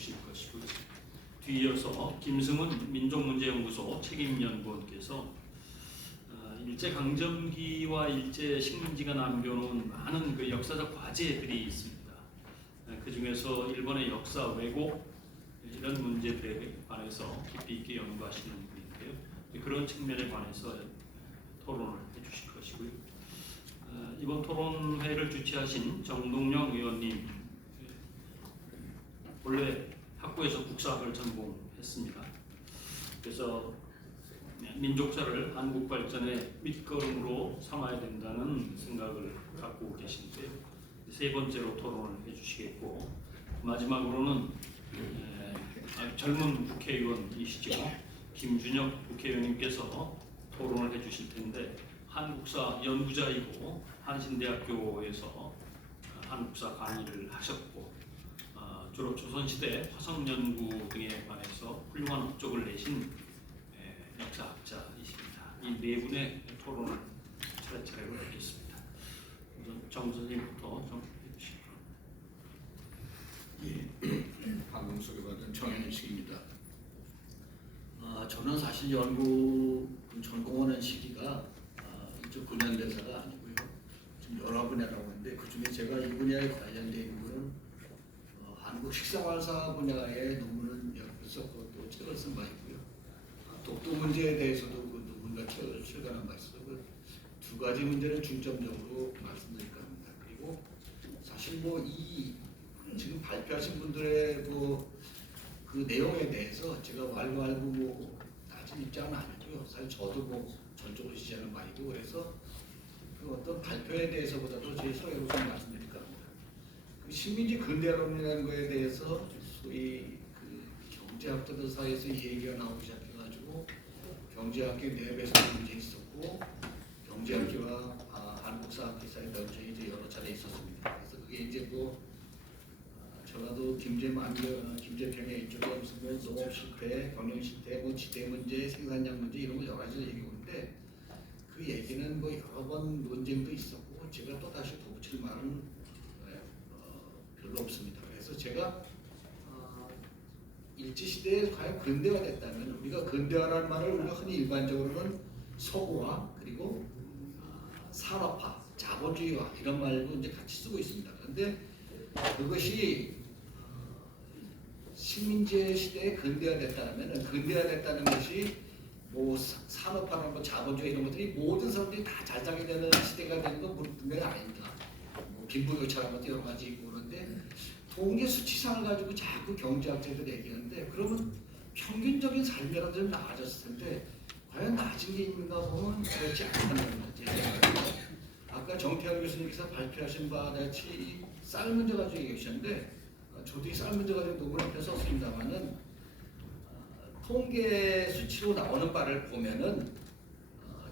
주실 것이고요. 뒤이어서 김승훈 민족문제연구소 책임연구원께서 일제강점기와 일제식민지가 남겨놓은 많은 그 역사적 과제들이 있습니다. 그 중에서 일본의 역사 왜곡 이런 문제들에 관해서 깊이 있게 연구하시는 분인데요. 그런 측면에 관해서 토론을 해주실 것이고요. 이번 토론회를 주최하신 정동영 의원님, 원래 학부에서 국사학을 전공했습니다. 그래서 민족사를 한국 발전의 밑거름으로 삼아야 된다는 생각을 갖고 계신데요. 세 번째로 토론을 해주시겠고, 마지막으로는 젊은 국회의원이시죠. 김준혁 국회의원님께서 토론을 해주실 텐데, 한국사 연구자이고 한신대학교에서 한국사 강의를 하셨고 주로 조선시대 화성연구 등에 관해서 훌륭한 업적을 내신 역사학자이십니다. 이 네 분의 토론을 차례차례로 하겠습니다. 우선 정 선생님부터 좀 해주시죠. 방금 소개받은 정현식입니다. 저는 사실 연구 전공하는 시기가 이쪽 근현대사가 아니고요. 지금 여러 분야라고 하는데 그 중에 제가 이 분야에 관련되어 있는 것은 한국 식생활사 분야의 논문을 썼고 또 책을 쓴 바 있고요. 독도 문제에 대해서도 그 논문과 책을 출간한 바 있어서 그 두 가지 문제를 중점적으로 말씀드릴까 합니다. 그리고 사실 이 지금 발표하신 분들의 그 내용에 대해서 제가 왈가왈부 따진 입장은 아니고요. 사실 저도 전적으로 지지하는 바이고 그래서 그 어떤 발표에 대해서보다도 제 소회로 좀 말씀드릴까 합니다. 그 식민지 근대화론이라는 거에 대해서 소위 그 경제학자들 사이에서 이 얘기가 나오기 시작해가지고 경제학계 내부에서 문제 있었고 경제학계와 한국사학계 사이 논쟁이 이제 여러 차례 있었습니다. 그래서 그게 이제 저도 김제평에 이쪽에 무슨 농업 실태, 경영 실태, 지대 문제, 생산량 문제 이런 거 여러 가지 얘기 오는데 그 얘기는 여러 번 논쟁도 있었고 제가 또 다시 덧붙일 말은 별로 없습니다. 그래서 제가 일제시대에 과연 근대화됐다면 우리가 근대화라는 말을 우리가 흔히 일반적으로는 서구화 그리고 산업화, 자본주의화 이런 말도 이제 같이 쓰고 있습니다. 그런데 그것이 식민지 시대에 근대화됐다면 근대화됐다는 것이 산업화나 자본주의 이런 것들이 모든 사람들이 다 잘 살게 되는 시대가 되는 건 분명히 아닙니다. 빈부격차라는 것도 여러 가지 있고 그런데 통계 수치상을 가지고 자꾸 경제학자들이 얘기하는데 그러면 평균적인 삶이라도 좀 나아졌을 텐데 과연 나아진 게 있는가 보면 그렇지 않다는 거죠. 아까 정태환 교수님께서 발표하신 바와 같이 쌀 문제 가지고 얘기하셨는데 저도 이 쌀 문제 가지고 논문 앞에 썼습니다만은 통계 수치로 나오는 바를 보면은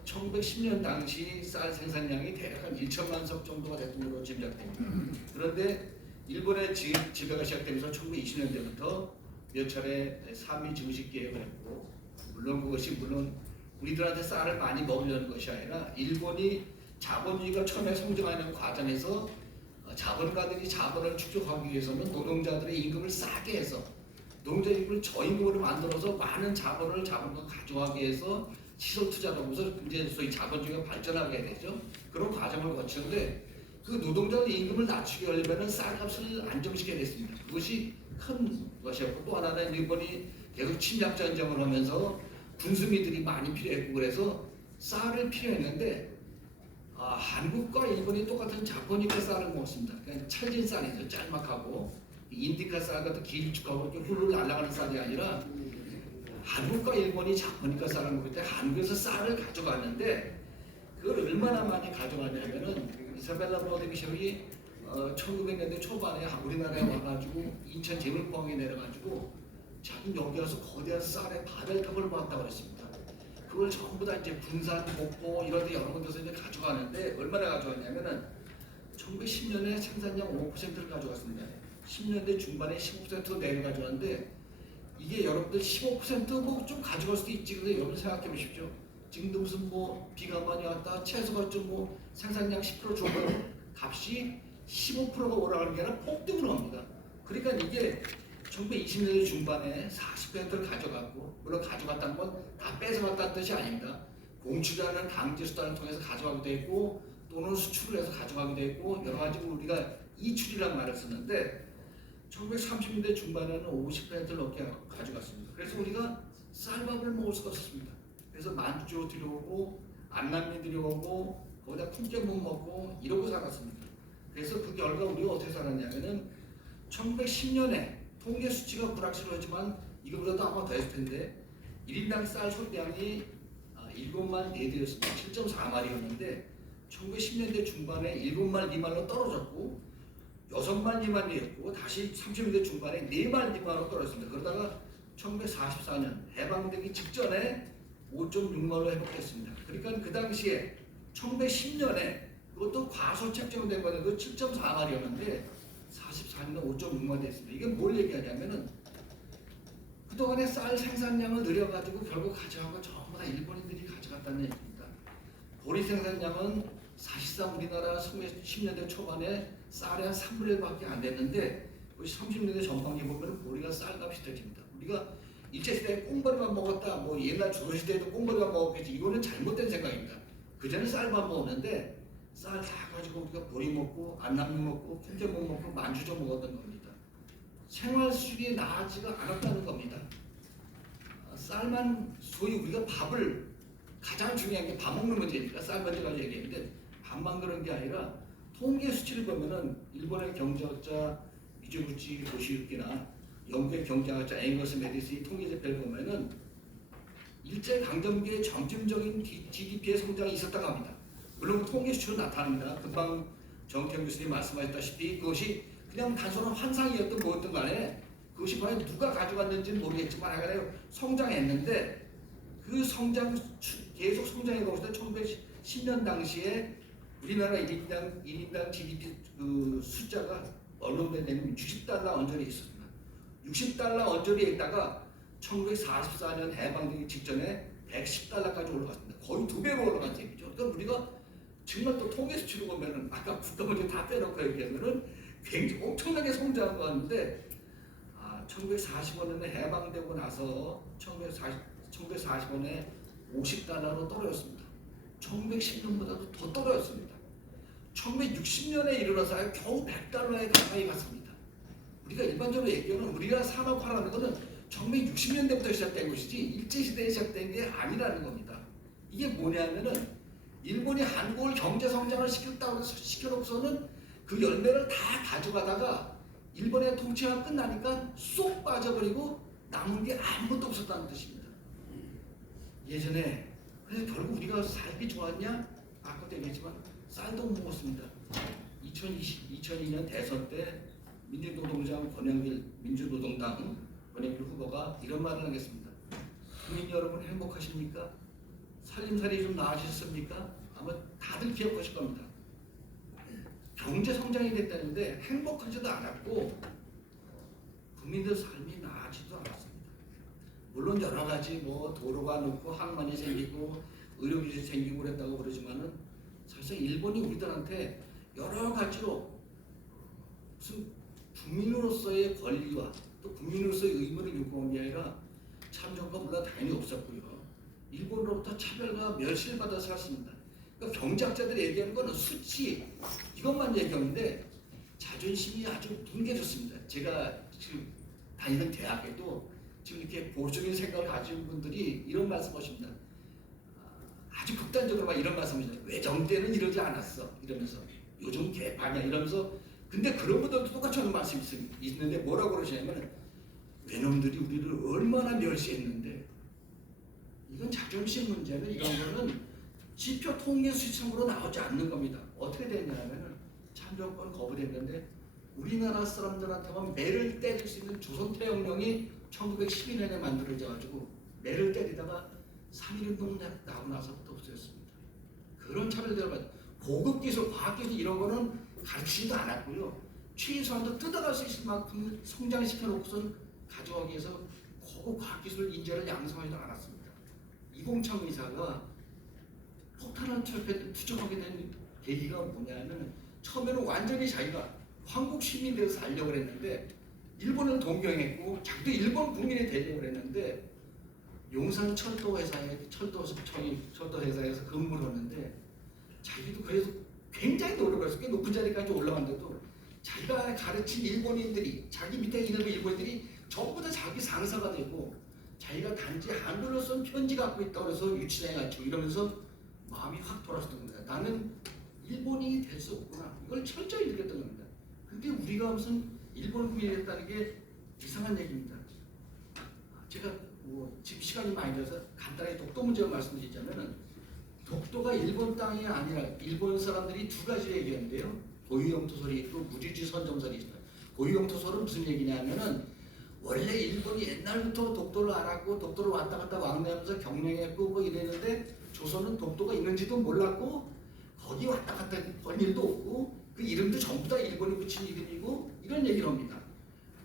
1910년 당시 쌀 생산량이 대략 한 1천만 석 정도가 됐던 걸로 짐작됩니다. 그런데 일본의 지배가 시작되면서 1920년대부터 몇 차례 삼위 증식 계획을 했고 물론 그것이 우리들한테 쌀을 많이 먹으려는 것이 아니라 일본이 자본주의가 처음에 성장하는 과정에서 자본가들이 자본을 축적하기 위해서는 노동자들의 임금을 싸게 해서 노동자 임금을 저임금으로 만들어서 많은 자본을 가져가기 위해서 시설 투자를 하면서 이제 소위 자본주의가 발전하게 되죠. 그런 과정을 거치는데 그 노동자의 임금을 낮추게 하려면 쌀값을 안정시켜야 됐습니다. 그것이 큰 것이었고 또 하나는 일본이 계속 침략 전쟁을 하면서 군수미들이 많이 필요했고 그래서 쌀을 필요했는데 한국과 일본이 똑같은 자포니카 쌀을 먹습니다. 그냥 찰진 쌀이죠. 짤막하고 인디카 쌀 같은 길쭉하고 훌훌 날아가는 쌀이 아니라 한국과 일본이 자포니카 쌀을 먹을 때 한국에서 쌀을 가져갔는데 그걸 얼마나 많이 가져갔냐면은 이사벨라 브로드비숍이 1900년대 초반에 우리나라에 와가지고 인천 제물포항에 내려가지고 자기 여기 와서 거대한 쌀의 바벨탑을 봤다고 그랬습니다. 그걸 전부 다 이제 분산, 목포 이런 데 여러 군데서 이제 가져가는데 얼마나 가져갔냐면은 1910년에 생산량 5%를 가져갔습니다. 10년대 중반에 15% 내려 가져갔는데 이게 여러분들 15% 좀 가져갈 수도 있지. 근데 여러분 생각해 보십시오. 지금도 무슨 비가 많이 왔다 채소가 좀 생산량 10% 줄고 값이 15%가 올라가는 게 아니라 폭등을 합니다. 그러니까 이게 1920년대 중반에 40%를 가져갔고, 물론 가져갔다는 건 다 뺏어갔다는 뜻이 아닙니다. 공출이라는 강제 수단을 통해서 가져가기도 했고, 또는 수출을 해서 가져가기도 했고, 여러 가지로 우리가 이출이라는 말을 쓰는데 1930년대 중반에는 50%를 넘게 가져갔습니다. 그래서 우리가 쌀밥을 먹을 수가 없었습니다. 그래서 만주조 들여오고 안남미 들여오고 거기다 쿵깨문 먹고 이러고 살았습니다. 그래서 그 결과 우리가 어떻게 살았냐면은 1910년에 통계 수치가 불확실하지만 이거보다도 아마 더 했을 텐데 1인당 쌀 소비량이 7만 4대였습니다. 7.4마리였는데 1910년대 중반에 7만 2만로 떨어졌고 6만 2만이었고 다시 30년대 중반에 4만 2만로 떨어졌습니다. 그러다가 1944년 해방되기 직전에 5.6만로 회복됐습니다. 그러니까 그 당시에 1910년에 그것도 과소 책정된 거는 7.4마리였는데 44년에 5.6만 됐습니다. 이게 뭘 얘기하냐면은 그동안에 쌀 생산량을 늘려가지고 결국 가져간 전부 다 일본인들이 가져갔다는 얘기입니다. 보리 생산량은 사실상 우리나라 10년대 초반에 쌀의 한 3분의 1밖에 안 됐는데 30년대 전반기 보면 보리가 쌀값이 떨어집니다. 우리가 일제시대에 꽁보리만 먹었다, 뭐 옛날 조선시대에도 꽁보리만 먹었겠지, 이거는 잘못된 생각입니다. 그전에 쌀만 먹었는데 쌀 다 가지고 우리가 보리 먹고 안남미 먹고 콩깨문 먹고 만주조 먹었던 겁니다. 생활 수준이 나아지가 않았다는 겁니다. 쌀만 소위 우리가 밥을 가장 중요한 게 밥 먹는 문제니까 쌀 먼저 가지고 얘기했는데 밥만 그런 게 아니라 통계 수치를 보면은 일본의 경제학자 미조구치 도시유키나 영국의 경제학자 앵거스 메디슨이 통계제표를 보면은 일제 강점기에 점진적인 GDP의 성장이 있었다고 합니다. 물론 통계 수치로 나타납니다. 금방 정태영 교수님 말씀하셨다시피 그것이 그냥 단순한 환상이었던 뭐였든 간에 그것이 과연 누가 가져갔는지는 모르겠지만 하여간에 성장했는데 그 성장 계속 성장해 가고서 1910년 당시에 우리나라 1인당 GDP 그 숫자가 언론에 내면 60달러 언저리에 있었습니다. 60달러 언저리에 있다가 1944년 해방되기 직전에 110달러까지 올라갔습니다. 거의 2배로 올라간 셈이죠. 그러니까 우리가 정말 또 통계 수치로 보면은 아까 국가문제 다 빼놓고 얘기하면은 굉장히 엄청나게 성장한 거 같은데 1945년에 해방되고 나서 1945년에 50달러로 떨어졌습니다. 1910년보다도 더 떨어졌습니다. 1960년에 이르러서 겨우 100달러에 가까이 갔습니다. 우리가 일반적으로 얘기하는 우리나라 산업화라는 것은 1960년대부터 시작된 것이지 일제시대에 시작된 게 아니라는 겁니다. 이게 뭐냐면은 일본이 한국을 경제성장을 시켜놓고서는 그 열매를 다 가져가다가 일본의 통치가 끝나니까 쏙 빠져버리고 남은 게 아무것도 없었다는 뜻입니다. 예전에 그래서 결국 우리가 살기 좋았냐? 아까도 얘기했지만 쌀도 못 먹었습니다. 2002년 대선 때 민주노동당 권영길 후보가 이런 말을 하겠습니다. 국민 여러분 행복하십니까? 살림살이 좀 나아지셨습니까? 아마 다들 기억하실 겁니다. 경제 성장이 됐다는데 행복하지도 않았고 국민들 삶이 나아지도 않았습니다. 물론 여러 가지 뭐 도로가 높고 항만이 생기고 의료기술이 생기고 그랬다고 그러지만은 사실 일본이 우리들한테 여러 가지로 무슨 국민으로서의 권리와 또 국민으로서의 의무를 요구한 게 아니라 참정과 물론 당연히 없었고요. 일본으로부터 차별과 멸시를 받아 살았습니다. 그러니까 경제학자들이 얘기하는 거는 수치 이것만 얘기하는데 자존심이 아주 뭉개졌습니다. 제가 지금 다니는 대학에도 지금 이렇게 보수적인 생각을 가진 분들이 이런 말씀하십니다. 아주 극단적으로 막 이런 말씀이잖아요. 외정때는 이러지 않았어 이러면서 요즘 개판이야 이러면서 근데 그런 분들도 똑같이 하는 말씀이 있는데 뭐라고 그러시냐면 외놈들이 우리를 얼마나 멸시했는데 이건 자존심 문제는 이런 거는 지표 통계 수치상으로 나오지 않는 겁니다. 어떻게 됐냐면 참정권 거부됐는데 우리나라 사람들한테만 매를 때릴 수 있는 조선태영령이 1912년에 만들어져 가지고 매를 때리다가 3.1운동 나고 나서부터 없어졌습니다. 그런 차별들을 받 고급 기술, 과학 기술 이런 거는 가르치지도 않았고요. 최소한도 뜯어갈 수 있을 만큼 성장시켜 놓고선 가져가기 위해서 고급 과학 기술 인재를 양성하지도 않았습니다. 이공창 의사가 폭탄을 철폐 투척하게 된 계기가 뭐냐면 처음에는 완전히 자기가 한국 시민이 돼서 살려고 했는데 일본을 동경했고 자기도 일본 국민이 되려고 했는데 용산 철도 회사에 철도 회사에서 근무를 하는데 자기도 그래서 굉장히 노력을 해서 꽤 높은 자리까지 올라갔는데도 자기가 가르친 일본인들이 자기 밑에 있는 일본인들이 전부 다 자기 상사가 되고 자기가 단지 한글로 쓴 편지 갖고 있다고 해서 유치장에 갇히고 이러면서 마음이 확 돌아섰던 겁니다. 나는 일본인이 될 수 없구나. 이걸 철저히 느꼈던 겁니다. 근데 우리가 무슨 일본 국민이 됐다는 게 이상한 얘기입니다. 제가 지금 시간이 많이 들어서 간단하게 독도 문제를 말씀드리자면은 독도가 일본 땅이 아니라 일본 사람들이 두 가지 얘기하는데요. 고유영토설이 있고 무지지 선점설이 있습니다. 고유영토설은 무슨 얘기냐면은 원래 일본이 옛날부터 독도를 알았고 독도를 왔다 갔다 왕래하면서 경영했고 뭐 이랬는데 조선은 독도가 있는지도 몰랐고 거기 왔다 갔다 본 일도 없고 그 이름도 전부 다 일본이 붙인 이름이고 이런 얘기를 합니다.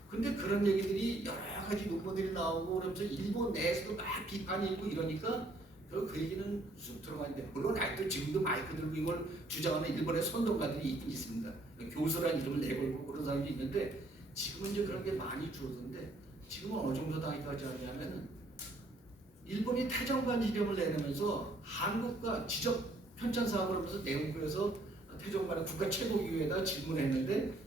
근데 그런 얘기들이 여러 가지 논문들이 나오고 그러면서 일본 내에서도 막 비판이 있고 이러니까 그 얘기는 쑥 들어가는데 물론 아직도 지금도 마이크 들고 이걸 주장하는 일본의 선동가들이 있긴 있습니다. 교수라는 이름을 내걸고 그런 사람이 있는데 지금은 이제 그런 게 많이 줄어드는데 지금은 어느 정도 단위까지 하냐면은 일본이 태정관 지령을 내놓으면서 한국과 지적 편찬 사업을 하면서 내무부에서 태정관의 국가 최고기구에다 질문했는데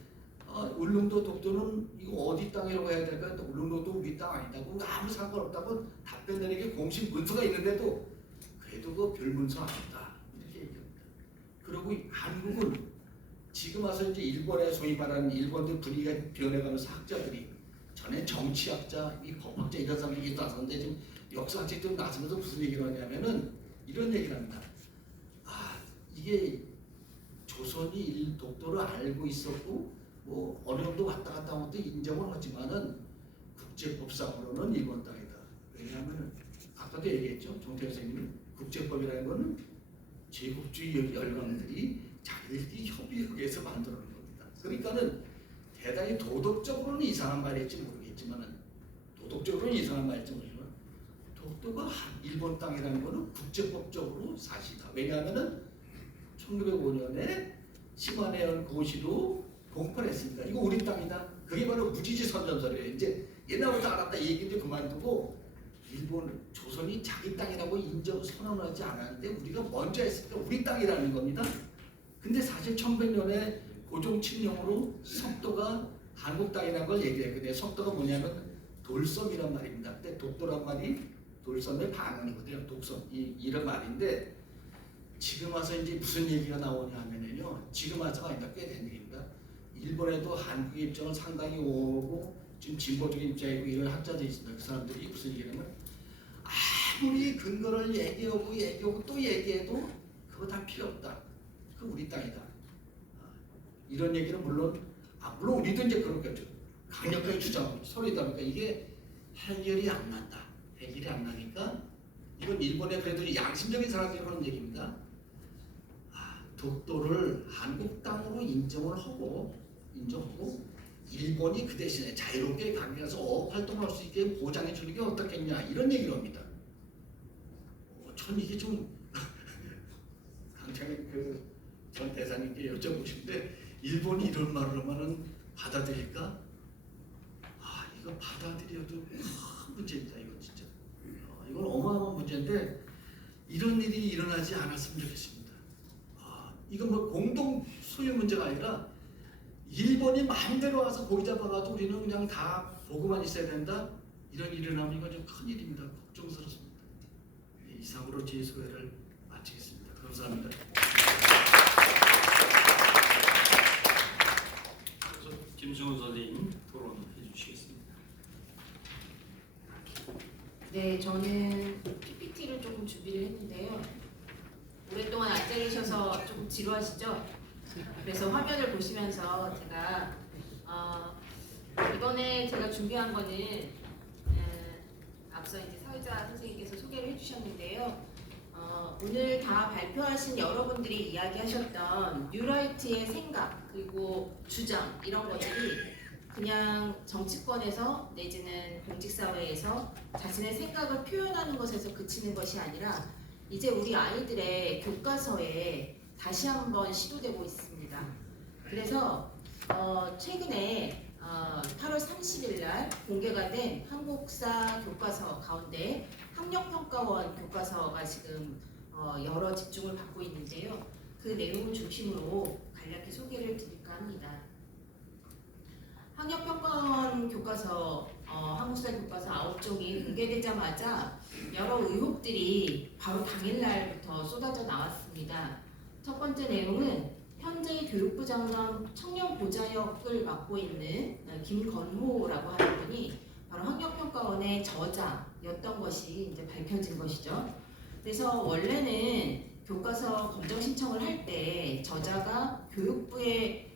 울릉도 독도는 이거 어디 땅이라고 해야 될까? 울릉도도 우리 땅 아니다고 아무 상관없다고 답변 내리게 공식 문서가 있는데도 그래도 그 별문서 아니다 이렇게 얘기합니다. 그리고 한국은 지금 와서 이제 일본에 소위 말하는 일본의 분위기가 변해가면서 학자들이 전에 정치학자, 이 법학자 이런 사람들이 나섰는데 지금 역사학자들이 좀 나서면서 무슨 얘기를 하냐면은 이런 얘기를 합니다. 이게 조선이 독도를 알고 있었고 뭐 어느 정도 왔다 갔다 하면 또 인정을 하지만은 국제법상으로는 일본 땅이다. 왜냐하면 아까도 얘기했죠. 정태현 선생님이 국제법이라는 거는 제국주의 열강들이 자기들끼리 협의해서 만들어 놓은 겁니다. 그러니까는 대단히 도덕적으로는 이상한 말일지 모르겠지만은 도덕적으로는 이상한 말일지 모르지만 독도가 일본 땅이라는 거는 국제법적으로 사실이다. 왜냐하면은 1905년에 시마네현 고시로 공포를 했습니다. 이거 우리 땅이다. 그게 바로 무지지 선전설이에요. 이제 옛날부터 알았다 이 얘기인데 그만두고 일본 조선이 자기 땅이라고 인정 선언하지 않았는데 우리가 먼저 했으니까 우리 땅이라는 겁니다. 근데 사실 1100년에 고종 칙령으로 석도가 한국 땅이라는 걸 얘기했거든요. 석도가 뭐냐면 돌섬이란 말입니다. 근데 독도란 말이 돌섬의 반응이거든요. 독섬 이런 말인데 지금 와서 이제 무슨 얘기가 나오냐 하면요. 지금 와서가 아니라 꽤 된 얘기입니다. 일본에도 한국의 입장을 상당히 오고 지금 진보적인 입장이고 이런 학자들이 있습니다. 그 사람들이 무슨 얘기냐면 아무리 근거를 얘기하고 또 얘기해도 그거 다 필요 없다. 그 우리 땅이다. 이런 얘기는 물론 우리도 이제 그렇겠죠. 강력하게 주장하고 소리다 보니까 이게 해결이 안 난다. 해결이 안 나니까 이건 일본의 그래도 양심적인 사람들이 하는 얘기입니다. 독도를 한국 땅으로 인정하고 일본이 그 대신에 자유롭게 강경해서 어업 활동할 수 있게 보장해 주는 게 어떻겠냐 이런 얘기를 합니다. 전 이게 좀 강창일 전 대사님께 여쭤보신데 일본이 이런 말을 하면은 받아들일까? 이거 받아들여도 큰 문제입니다. 이건 진짜 이건 어마어마한 문제인데 이런 일이 일어나지 않았으면 좋겠습니다. 이건 뭐 공동 소유 문제가 아니라 일본이 마음대로 와서 고기 잡아가도 우리는 그냥 다 보고만 있어야 된다. 이런 일이 일어나면 이건 좀 큰 일입니다. 걱정스럽습니다. 이상으로 제 소회를 마치겠습니다. 감사합니다. 그래서 김승훈 선생님 토론해 주시겠습니다. 네, 저는 PPT를 조금 준비를 했는데요. 오랫동안 앉아 계셔서 조금 지루하시죠? 그래서 화면을 보시면서 제가 이번에 제가 준비한 거는 앞서 이제 사회자 선생님께서 소개를 해주셨는데요. 오늘 다 발표하신 여러분들이 이야기하셨던 뉴라이트의 생각 그리고 주장 이런 것들이 그냥 정치권에서 내지는 공직사회에서 자신의 생각을 표현하는 것에서 그치는 것이 아니라 이제 우리 아이들의 교과서에 다시 한번 시도되고 있습니다. 그래서 최근에 8월 30일 날 공개가 된 한국사 교과서 가운데 학력평가원 교과서가 지금 여러 집중을 받고 있는데요. 그 내용을 중심으로 간략히 소개를 드릴까 합니다. 학력평가원 교과서, 한국사 교과서 9종이 공개되자마자 여러 의혹들이 바로 당일날부터 쏟아져 나왔습니다. 첫 번째 내용은 현재 교육부 장관 청년보좌역을 맡고 있는 김건호라고 하는 분이 바로 학력평가원의 저자였던 것이 이제 밝혀진 것이죠. 그래서 원래는 교과서 검정 신청을 할 때 저자가 교육부의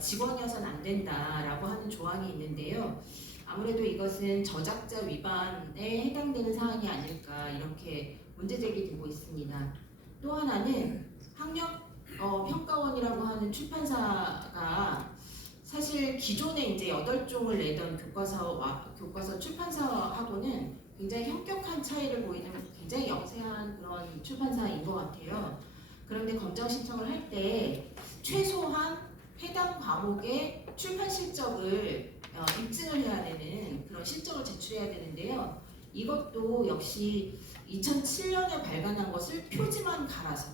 직원이어서는 안 된다라고 하는 조항이 있는데요. 아무래도 이것은 저작자 위반에 해당되는 사항이 아닐까 이렇게 문제 제기되고 있습니다. 또 하나는 학력 평가원이라고 하는 출판사가 사실 기존에 이제 8종을 내던 교과서 출판사하고는 굉장히 현격한 차이를 보이는 굉장히 영세한 그런 출판사인 것 같아요. 그런데 검정 신청을 할 때 최소한 해당 과목의 출판 실적을 입증을 해야 되는 그런 실적을 제출해야 되는데요. 이것도 역시 2007년에 발간한 것을 표지만 갈아서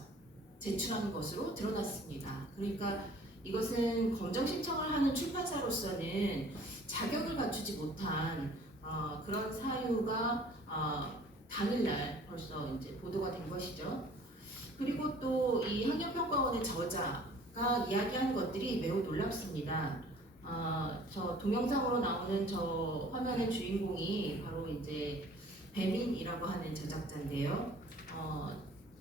제출하는 것으로 드러났습니다. 그러니까 이것은 검정 신청을 하는 출판사로서는 자격을 갖추지 못한 그런 사유가 당일날 벌써 이제 보도가 된 것이죠. 그리고 또 이 학력평가원의 저자가 이야기한 것들이 매우 놀랍습니다. 저 동영상으로 나오는 저 화면의 주인공이 바로 이제 배민이라고 하는 저작자인데요.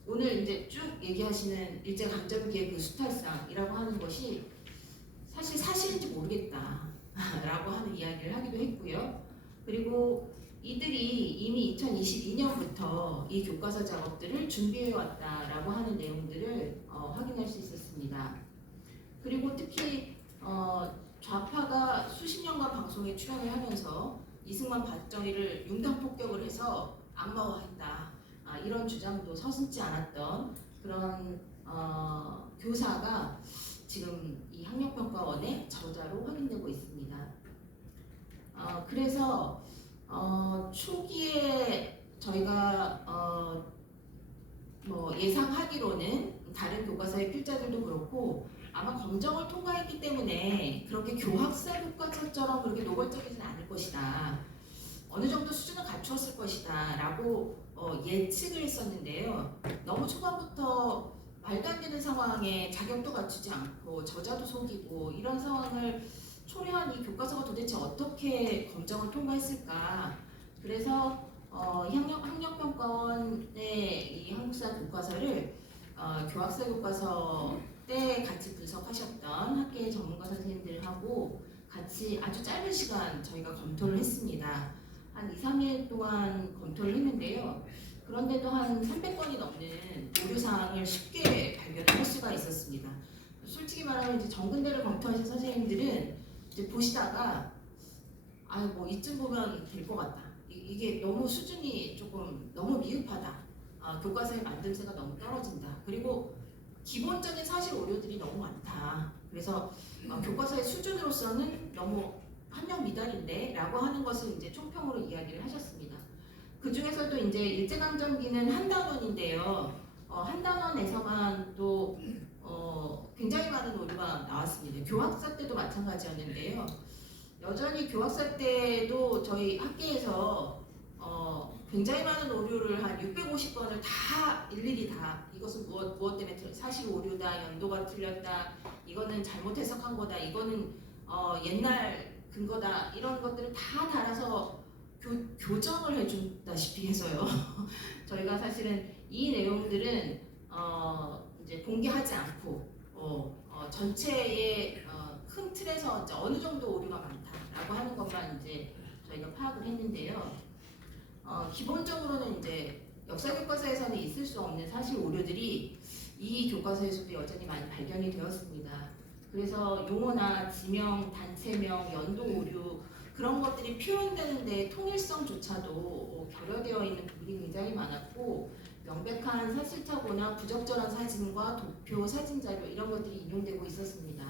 오늘 이제 쭉 얘기하시는 일제강점기의 그 수탈상이라고 하는 것이 사실 사실인지 모르겠다라고 하는 이야기를 하기도 했고요. 그리고 이들이 이미 2022년부터 이 교과서 작업들을 준비해 왔다라고 하는 내용들을 확인할 수 있었습니다. 그리고 특히 좌파가 수십 년간 방송에 출연을 하면서 이승만 박정희를 융단 폭격을 해서 악마화했다. 이런 주장도 서슴지 않았던 그런 교사가 지금 이 학력평가원의 저자로 확인되고 있습니다. 그래서 초기에 저희가 뭐 예상하기로는 다른 교과서의 필자들도 그렇고 아마 검정을 통과했기 때문에 그렇게 교학사 교과서처럼 그렇게 노골적이지는 않을 것이다. 어느 정도 수준을 갖추었을 것이다 라고 예측을 했었는데요. 너무 초반부터 말도 안 되는 상황에 자격도 갖추지 않고 저자도 속이고 이런 상황을 초래한 이 교과서가 도대체 어떻게 검정을 통과했을까. 그래서 학력평가원의 이 한국사 교과서를 교학사 교과서 때 같이 분석하셨던 학계 전문가 선생님들하고 같이 아주 짧은 시간 저희가 검토를 했습니다. 한 2, 3일 동안 검토를 했는데요. 그런데도 한 300건이 넘는 오류사항을 쉽게 발견할 수가 있었습니다. 솔직히 말하면 이제 정근대를 검토하신 선생님들은 이제 보시다가 뭐 이쯤 보면 될 것 같다. 이게 너무 수준이 조금 너무 미흡하다. 교과서의 만듦새가 너무 떨어진다. 그리고 기본적인 사실 오류들이 너무 많다. 그래서 교과서의 수준으로서는 너무 한명 미달인데 라고 하는 것을 이제 총평으로 이야기를 하셨습니다. 그 중에서도 이제 일제강점기는 한단원인데요. 한단원에서만 또 굉장히 많은 오류가 나왔습니다. 교학사 때도 마찬가지였는데요. 여전히 교학사 때도 저희 학계에서 굉장히 많은 오류를 한 650건을 다 일일이 다 이것은 무엇 때문에 사실 오류다, 연도가 틀렸다, 이거는 잘못 해석한 거다, 이거는 옛날 근거다, 이런 것들을 다 달아서 교정을 해준다시피 해서요. 저희가 사실은 이 내용들은 이제 공개하지 않고 전체의 큰 틀에서 이제 어느 정도 오류가 많다라고 하는 것만 이제 저희가 파악을 했는데요. 기본적으로는 이제 역사 교과서에서는 있을 수 없는 사실 오류들이 이 교과서에서도 여전히 많이 발견이 되었습니다. 그래서 용어나 지명, 단체명, 연도 오류 그런 것들이 표현되는데 통일성조차도 결여되어 있는 부분이 굉장히 많았고 명백한 사실착오나 부적절한 사진과 도표, 사진자료 이런 것들이 인용되고 있었습니다.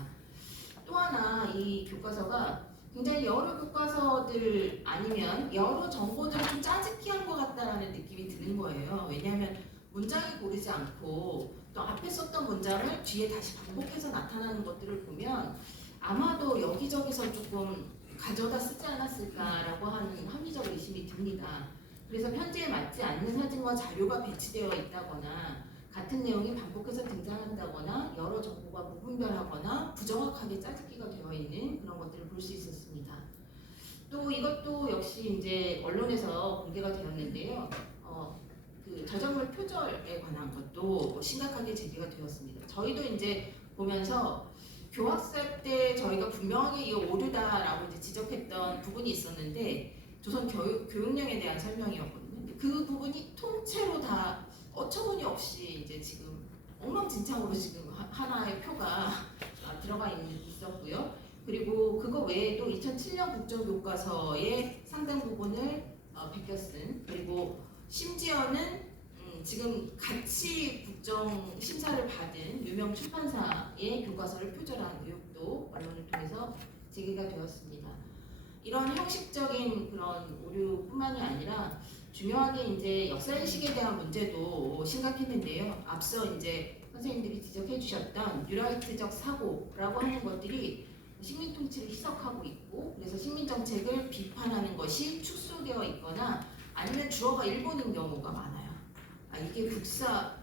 또 하나 이 교과서가 굉장히 여러 교과서들 아니면 여러 정보들을 좀 짜집기한 것 같다라는 느낌이 드는 거예요. 왜냐하면 문장이 고르지 않고 또 앞에 썼던 문장을 뒤에 다시 반복해서 나타나는 것들을 보면 아마도 여기저기서 조금 가져다 쓰지 않았을까라고 하는 합리적 의심이 듭니다. 그래서 편지에 맞지 않는 사진과 자료가 배치되어 있다거나 같은 내용이 반복해서 등장한다거나 여러 정보가 무분별하거나 부정확하게 짜집기가 되어 있는 그런 것들을 볼 수 있었습니다. 또 이것도 역시 이제 언론에서 공개가 되었는데요. 그 저작물 표절에 관한 것도 심각하게 제기가 되었습니다. 저희도 이제 보면서 교학사 때 저희가 분명하게 이거 오류다라고 이제 지적했던 부분이 있었는데 조선 교육령에 대한 설명이었거든요. 근데 그 부분이 통째로 다 어처구니 없이 이제 지금 엉망진창으로 지금 하나의 표가 들어가 있었고요. 그리고 그거 외에도 2007년 국정교과서의 상당 부분을 베껴 쓴, 그리고 심지어는 지금 같이 국정 심사를 받은 유명 출판사의 교과서를 표절한 의혹도 언론을 통해서 제기가 되었습니다. 이런 형식적인 그런 오류뿐만이 아니라 중요하게 이제 역사인식에 대한 문제도 심각했는데요. 앞서 이제 선생님들이 지적해 주셨던 뉴라이트적 사고라고 하는 것들이 식민 통치를 희석하고 있고, 그래서 식민 정책을 비판하는 것이 축소되어 있거나 아니면 주어가 일본인 경우가 많아요. 이게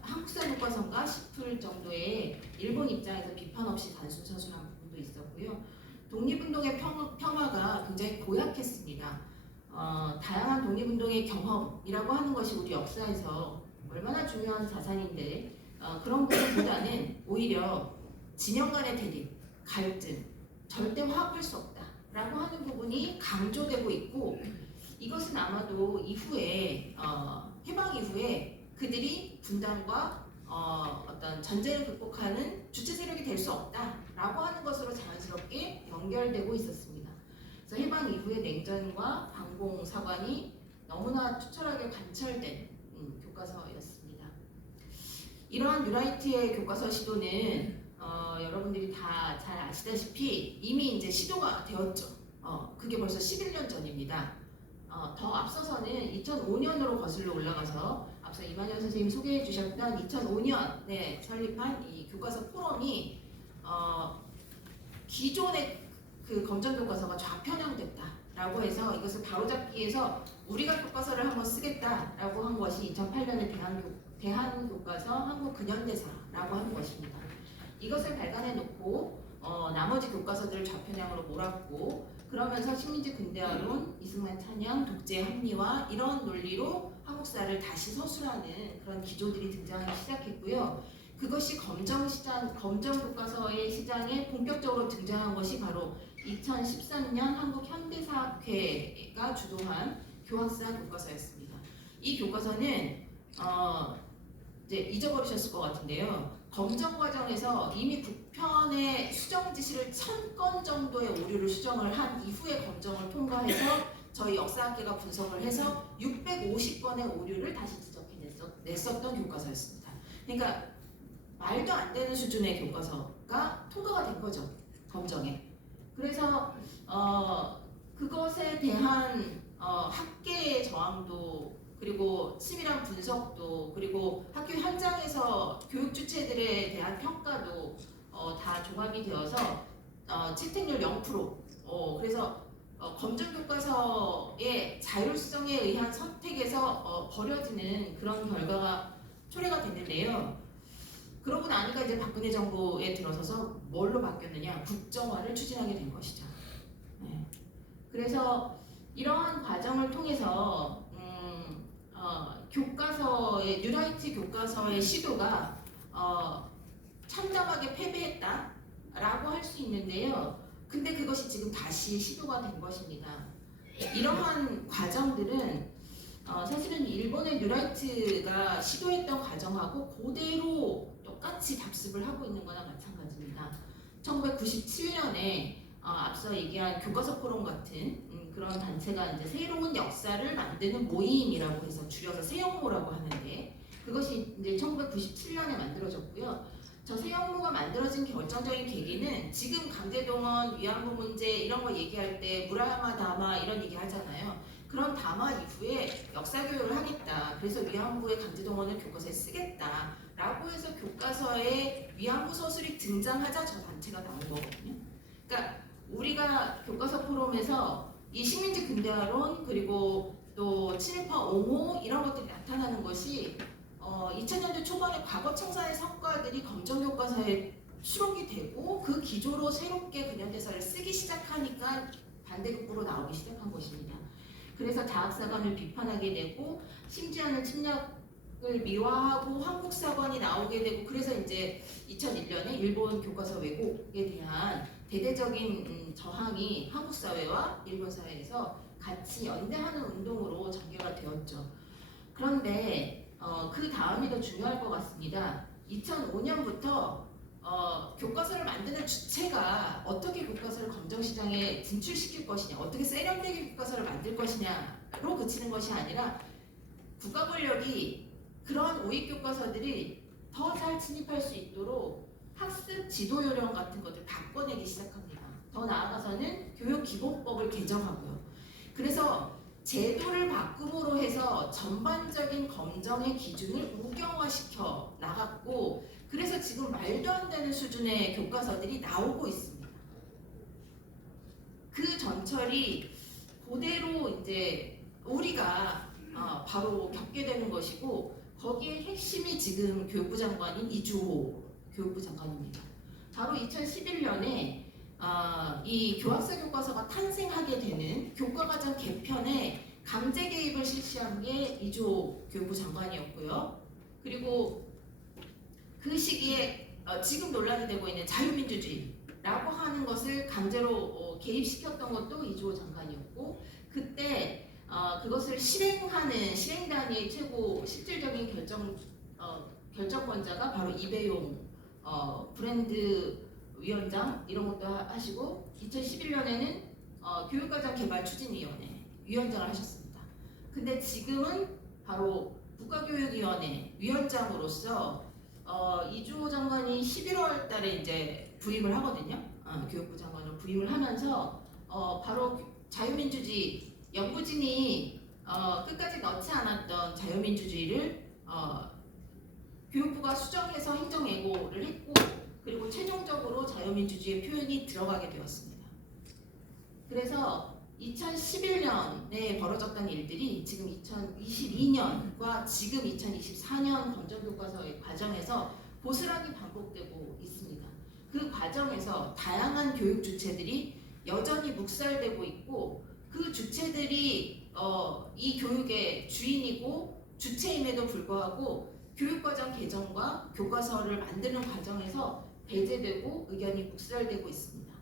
한국사 교과서인가 싶을 정도의 일본 입장에서 비판 없이 단순 서술한 부분도 있었고요. 독립운동의 폄하가 굉장히 고약했습니다. 다양한 독립운동의 경험이라고 하는 것이 우리 역사에서 얼마나 중요한 자산인데 그런 부분보다는 오히려 진영 간의 대립, 갈등, 절대 화합할 수 없다라고 하는 부분이 강조되고 있고, 이것은 아마도 이후에 해방 이후에 그들이 분단과 어떤 전쟁을 극복하는 주체 세력이 될 수 없다라고 하는 것으로 자연스럽게 연결되고 있었습니다. 그래서 해방 이후의 냉전과 반공 사관이 너무나 투철하게 관철된 교과서였습니다. 이러한 뉴라이트의 교과서 시도는 여러분들이 다 잘 아시다시피 이미 이제 시도가 되었죠. 그게 벌써 11년 전입니다. 더 앞서서는 2005년으로 거슬러 올라가서 앞서 이만현 선생님 소개해 주셨던 2005년에 설립한 이 교과서 포럼이 기존의 그 검정 교과서가 좌편향됐다라고 해서 이것을 바로잡기 위해서 우리가 교과서를 한번 쓰겠다라고 한 것이 2008년에 대한교과서 한국근현대사라고 하는 것입니다. 이것을 발간해 놓고 나머지 교과서들을 좌편향으로 몰았고, 그러면서 식민지 근대화론, 이승만 찬양, 독재 합리화 이런 논리로 한국사를 다시 서술하는 그런 기조들이 등장하기 시작했고요. 그것이 검정 교과서의 시장에 본격적으로 등장한 것이 바로 2013년 한국현대사학회가 주도한 교학사 교과서였습니다. 이 교과서는 이제 잊어버리셨을 것 같은데요. 검정 과정에서 이미 국편의 수정 지시를 1000건 정도의 오류를 수정을 한 이후에 검정을 통과해서 저희 역사학계가 분석을 해서 650건의 오류를 다시 지적해냈었던 교과서였습니다. 그러니까 말도 안 되는 수준의 교과서가 통과가 된 거죠, 검정에. 그래서 그것에 대한 학계의 저항도, 그리고 치밀한 분석도, 그리고 학교 현장에서 교육 주체들에 대한 평가도 다 종합이 되어서 채택률 0%. 그래서 검정 교과서의 자율성에 의한 선택에서 버려지는 그런 결과가 초래가 됐는데요. 그러고 나니까 이제 박근혜 정부에 들어서서 뭘로 바뀌었느냐? 국정화를 추진하게 된 것이죠. 네. 그래서 이러한 과정을 통해서 교과서의 뉴라이트 교과서의 시도가 참담하게 패배했다라고 할 수 있는데요. 근데 그것이 지금 다시 시도가 된 것입니다. 이러한 과정들은 사실은 일본의 뉴라이트가 시도했던 과정하고 그대로 똑같이 답습을 하고 있는 거나 마찬가지입니다. 1997년에 앞서 얘기한 교과서 포럼 같은 그런 단체가 이제 새로운 역사를 만드는 모임이라고 해서 줄여서 새역모라고 하는데, 그것이 이제 1997년에 만들어졌고요. 저 새 업무가 만들어진 결정적인 계기는 지금 강제동원, 위안부 문제 이런 거 얘기할 때 무라야마 다마 이런 얘기 하잖아요. 그런 담화 이후에 역사교육을 하겠다. 그래서 위안부의 강제동원을 교과서에 쓰겠다. 라고 해서 교과서에 위안부 서술이 등장하자 저 단체가 나온 거거든요. 그러니까 우리가 교과서 포럼에서 이 식민지 근대화론 그리고 또 친일파 옹호 이런 것들이 나타나는 것이 2000년대 초반에 과거 청산의 성과들이 검정교과서에 수록이 되고 그 기조로 새롭게 근현대사를 쓰기 시작하니까 반대급부로 나오기 시작한 것입니다. 그래서 자학사관을 비판하게 되고 심지어는 침략을 미화하고 한국사관이 나오게 되고 그래서 이제 2001년에 일본 교과서 왜곡에 대한 대대적인 저항이 한국 사회와 일본 사회에서 같이 연대하는 운동으로 전개가 되었죠. 그런데 그 다음이 더 중요할 것 같습니다. 2005년부터 교과서를 만드는 주체가 어떻게 교과서를 검정시장에 진출시킬 것이냐, 어떻게 세련되게 교과서를 만들 것이냐로 그치는 것이 아니라 국가 권력이 그러한 오익 교과서들이 더 잘 진입할 수 있도록 학습 지도 요령 같은 것을 바꿔내기 시작합니다. 더 나아가서는 교육기본법을 개정하고요. 그래서 제도를 바꿈으로 해서 전반적인 검정의 기준을 우경화시켜 나갔고 그래서 지금 말도 안 되는 수준의 교과서들이 나오고 있습니다. 그 전철이 그대로 이제 우리가 바로 겪게 되는 것이고 거기에 핵심이 지금 교육부 장관인 이주호 교육부 장관입니다. 바로 2011년에 이 교학사 교과서가 탄생하게 되는 교과과정 개편에 강제 개입을 실시한 게 이주호 교육부 장관이었고요. 그리고 그 시기에 지금 논란이 되고 있는 자유민주주의라고 하는 것을 강제로 개입시켰던 것도 이주호 장관이었고 그때 그것을 실행하는 실행단위의 최고 실질적인 결정권자가 바로 이배용 브랜드 위원장 이런 것도 하시고 2011년에는 교육과정 개발 추진위원회 위원장을 하셨습니다. 근데 지금은 바로 국가교육위원회 위원장으로서 이주호 장관이 11월 달에 이제 부임을 하거든요. 교육부 장관으로 부임을 하면서 바로 자유민주주의 영부진이 끝까지 넣지 않았던 자유민주주의를 교육부가 수정해서 행정예고를 했고 그리고 최종적으로 자유민주주의의 표현이 들어가게 되었습니다. 그래서 2011년에 벌어졌던 일들이 지금 2022년과 지금 2024년 검정교과서의 과정에서 고스란히 반복되고 있습니다. 그 과정에서 다양한 교육 주체들이 여전히 묵살되고 있고 그 주체들이 이 교육의 주인이고 주체임에도 불구하고 교육과정 개정과 교과서를 만드는 과정에서 배제되고 의견이 묵살되고 있습니다.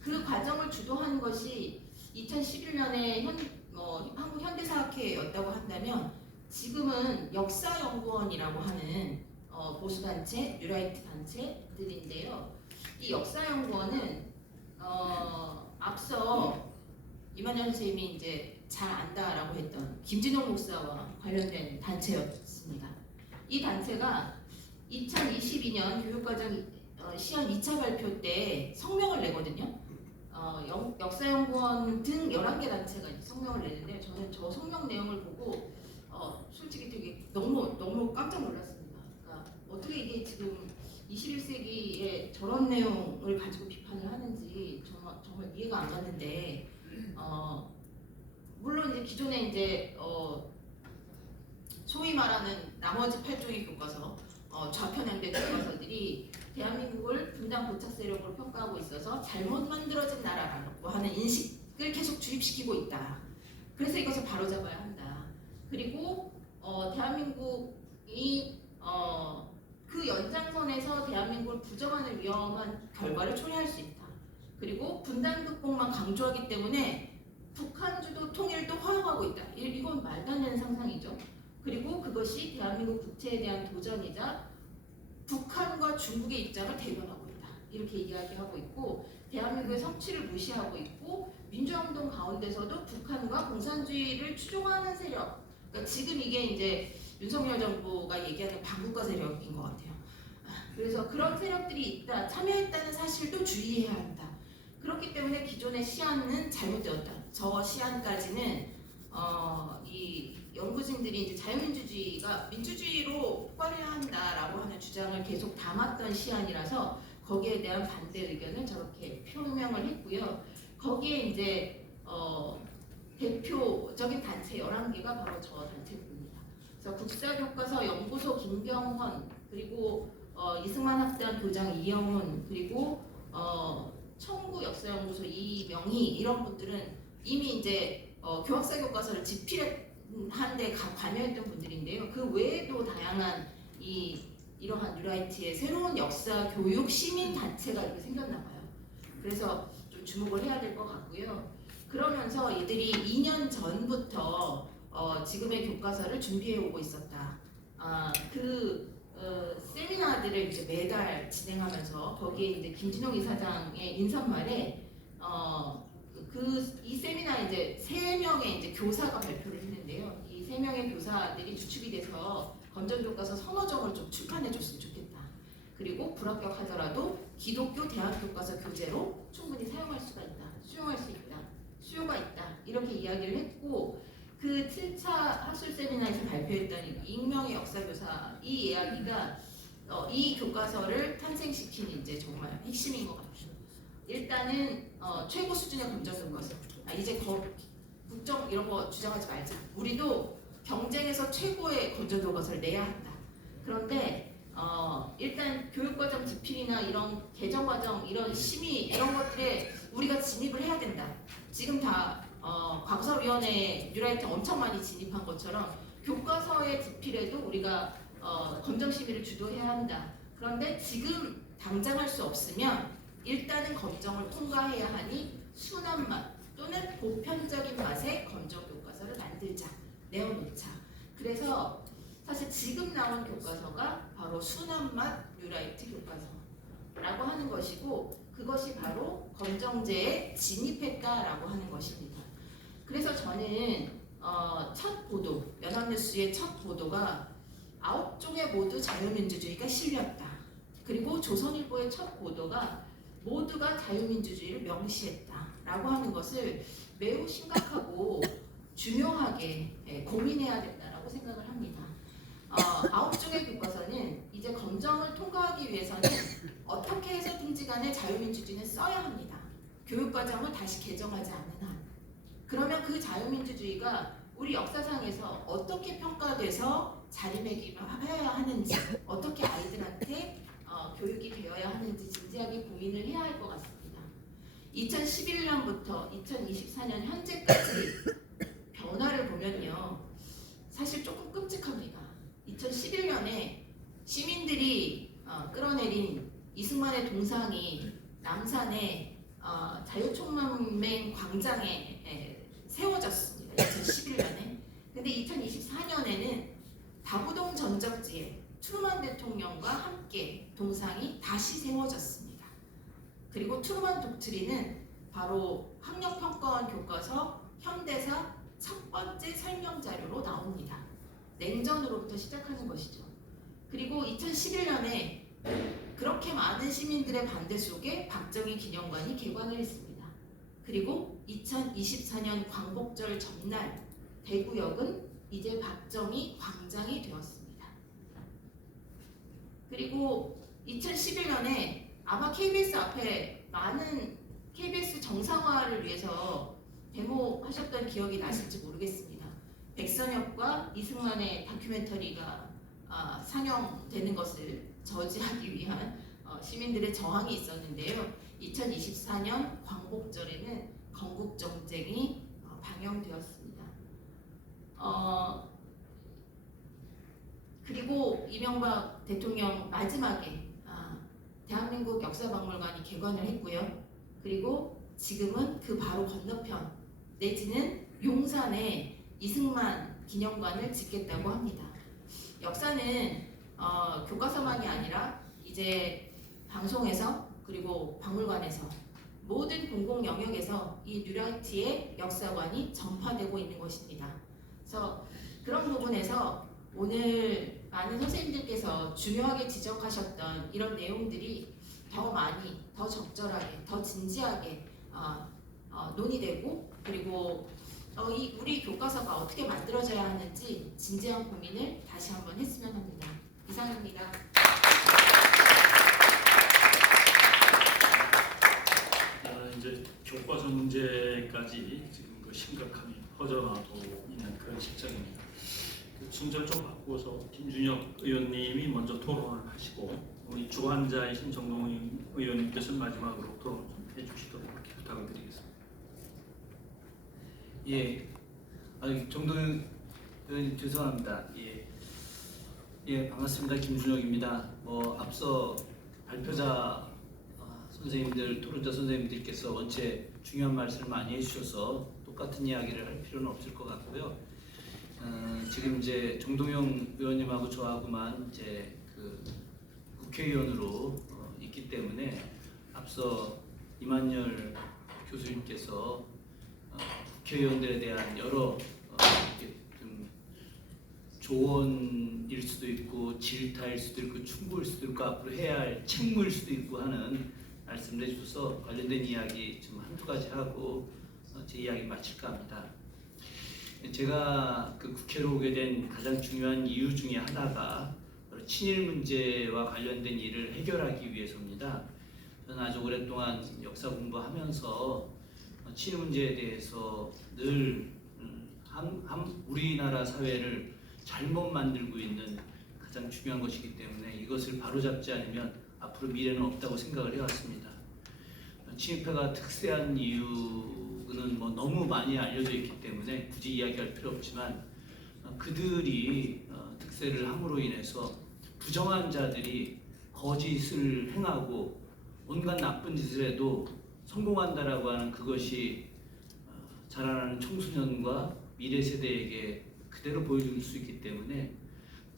그 과정을 주도한 것이 2011년에 한국현대사학회였다고 한다면 지금은 역사연구원이라고 하는 보수단체, 뉴라이트 단체들인데요. 이 역사연구원은 앞서 이만현 선생님이 이제 잘 안다라고 했던 김진홍 목사와 관련된 단체였습니다. 이 단체가 2022년 교육과정 시험 2차 발표 때 성명을 내거든요. 역사연구원 등 11개 단체가 성명을 내는데 저는 저 성명 내용을 보고 솔직히 되게 너무 깜짝 놀랐습니다. 그러니까 어떻게 이게 지금 21세기에 저런 내용을 가지고 비판을 하는지 정말 이해가 안 갔는데 물론 이제 기존에 이제 소위 말하는 나머지 8종의 교과서 좌편향된 교과서들이 대한민국을 분단 고착 세력으로 평가하고 있어서 잘못 만들어진 나라라고 하는 인식을 계속 주입시키고 있다. 그래서 이것을 바로잡아야 한다. 그리고 대한민국이 그 연장선에서 대한민국을 부정하는 위험한 결과를 초래할 수 있다. 그리고 분단 극복만 강조하기 때문에 북한 주도 통일도 허용하고 있다. 이건 말도 안 되는 상상이죠. 그리고 그것이 대한민국 국채에 대한 도전이자 북한과 중국의 입장을 대변하고 있다. 이렇게 이야기하고 있고 대한민국의 성취를 무시하고 있고 민주화운동 가운데서도 북한과 공산주의를 추종하는 세력. 그러니까 지금 이게 이제 윤석열 정부가 얘기하는 반국가 세력인 것 같아요. 그래서 그런 세력들이 있다, 참여했다는 사실도 주의해야 한다. 그렇기 때문에 기존의 시안은 잘못되었다. 저 시안까지는 이 연구진들이 이제 자유민주주의가 민주주의로 폭발해야 한다라고 하는 주장을 계속 담았던 시안이라서 거기에 대한 반대 의견을 저렇게 표명을 했고요. 거기에 이제 대표적인 단체 11개가 바로 저 단체입니다. 그래서 국사교과서 연구소 김병헌, 그리고 이승만 학대한 교장 이영훈, 그리고 청구 역사연구소 이명희, 이런 분들은 이미 이제 교학사 교과서를 집필한 데 관여했던 분들인데요. 그 외에도 다양한 이러한 뉴라이트의 새로운 역사 교육 시민 단체가 이렇게 생겼나 봐요. 그래서 좀 주목을 해야 될 것 같고요. 그러면서 이들이 2년 전부터 지금의 교과서를 준비해 오고 있었다. 세미나들을 이제 매달 진행하면서 거기에 이제 김진용 이사장의 인사말에 이 세미나에 이제 3명의 이제 교사가 발표를 했는데요. 이 3명의 교사들이 주축이 돼서 건전교과서 선호정을 좀 출판해줬으면 좋겠다. 그리고 불합격하더라도 기독교 대학교과서 교재로 충분히 사용할 수가 있다. 수용할 수 있다. 수요가 있다. 이렇게 이야기를 했고, 그 7차 학술 세미나에서 발표했던 익명의 역사교사 이 이야기가 이 교과서를 탄생시킨 이제 정말 핵심인 것 같아요. 일단은 최고 수준의 건전교과서. 이제 국정 이런 거 주장하지 말자. 우리도 경쟁에서 최고의 건전교과서를 내야 한다. 그런데 일단 교육과정 집필이나 이런 개정과정, 이런 심의 이런 것들에 우리가 진입을 해야 된다. 지금 다 과거사위원회 뉴라이트 엄청 많이 진입한 것처럼 교과서의 집필에도 우리가 검정심의를 주도해야 한다. 그런데 지금 당장 할 수 없으면 일단은 검정을 통과해야 하니 순한 맛 또는 보편적인 맛의 검정교과서를 만들자, 내어놓자. 그래서 사실 지금 나온 교과서가 바로 순한 맛 뉴라이트 교과서라고 하는 것이고, 그것이 바로 검정제에 진입했다라고 하는 것입니다. 그래서 저는 첫 보도, 연합뉴스의 첫 보도가 9쪽에 모두 자유민주주의가 실렸다. 그리고 조선일보의 첫 보도가 모두가 자유민주주의를 명시했다라고 하는 것을 매우 심각하고 중요하게 고민해야 된다라고 생각을 합니다. 9쪽의 교과서는 이제 검정을 통과하기 위해서는 어떻게 해서든지 간에 자유민주주의는 써야 합니다. 교육과정을 다시 개정하지 않는 한. 그러면 그 자유민주주의가 우리 역사상에서 어떻게 평가돼서 자리매김해야 하는지, 어떻게 아이들한테 교육이 되어야 하는지 진지하게 고민을 해야 할 것 같습니다. 2011년부터 2024년 현재까지 변화를 보면요, 사실 조금 끔찍합니다. 2011년에 시민들이 끌어내린 이승만의 동상이 남산의 자유총연맹 광장에 세워졌습니다. 2011년에. 근데 2024년에는 다부동 전적지에 트루먼 대통령과 함께 동상이 다시 세워졌습니다. 그리고 트루먼 독트린은 바로 학력평가원 교과서 현대사 첫 번째 설명 자료로 나옵니다. 냉전으로부터 시작하는 것이죠. 그리고 2011년에 그렇게 많은 시민들의 반대 속에 박정희 기념관이 개관을 했습니다. 그리고 2024년 광복절 전날 대구역은 이제 박정희 광장이 되었습니다. 그리고 2011년에 아마 KBS 앞에 많은 KBS 정상화를 위해서 데모하셨던 기억이 나실지 모르겠습니다. 백선엽과 이승만의 다큐멘터리가 상영되는 것을 저지하기 위한 시민들의 저항이 있었는데요. 2024년 광복절에는 건국정쟁이 방영되었습니다. 그리고 이명박 대통령 마지막에 대한민국 역사박물관이 개관을 했고요. 그리고 지금은 그 바로 건너편 내지는 용산에 이승만 기념관을 짓겠다고 합니다. 역사는 교과서만이 아니라 이제 방송에서 그리고 박물관에서 모든 공공 영역에서 이 뉴라이트의 역사관이 전파되고 있는 것입니다. 그래서 그런 부분에서 오늘 많은 선생님들께서 중요하게 지적하셨던 이런 내용들이 더 많이, 더 적절하게, 더 진지하게 논의되고 그리고 우리 교과서가 어떻게 만들어져야 하는지 진지한 고민을 다시 한번 했으면 합니다. 이상입니다. 이제 교과서 문제까지 지금 그 심각함이 퍼져나가고 있는 그런 실정입니다. 그 순서를 좀 바꾸어서 김준혁 의원님이 먼저 토론을 하시고 우리 주관자이신 정동영 의원님께서는 마지막으로 토론 좀 해주시도록 이렇게 부탁을 드리겠습니다. 예, 정동영 의원님 죄송합니다. 반갑습니다. 김준혁입니다. 앞서 발표자 선생님들, 토론자 선생님들께서 원체 중요한 말씀을 많이 해주셔서 똑같은 이야기를 할 필요는 없을 것 같고요. 지금 이제 정동영 의원님하고 저하고만 이제 그 국회의원으로 있기 때문에 앞서 이만열 교수님께서 국회의원들에 대한 여러 좀 조언일 수도 있고 질타일 수도 있고 충고일 수도 있고 앞으로 해야 할 책무일 수도 있고 하는 말씀을 해주셔서 관련된 이야기 좀 한두 가지 하고 제 이야기 마칠까 합니다. 제가 그 국회로 오게 된 가장 중요한 이유 중에 하나가 바로 친일 문제와 관련된 일을 해결하기 위해서입니다. 저는 아주 오랫동안 역사 공부하면서 친일 문제에 대해서 늘 우리나라 사회를 잘못 만들고 있는 가장 중요한 것이기 때문에 이것을 바로잡지 않으면 앞으로 미래는 없다고 생각을 해왔습니다. 친일파가 특세한 이유는 너무 많이 알려져 있기 때문에 굳이 이야기할 필요 없지만 그들이 특세를 함으로 인해서 부정한 자들이 거짓을 행하고 온갖 나쁜 짓을 해도 성공한다라고 하는 그것이 자라나는 청소년과 미래 세대에게 그대로 보여줄 수 있기 때문에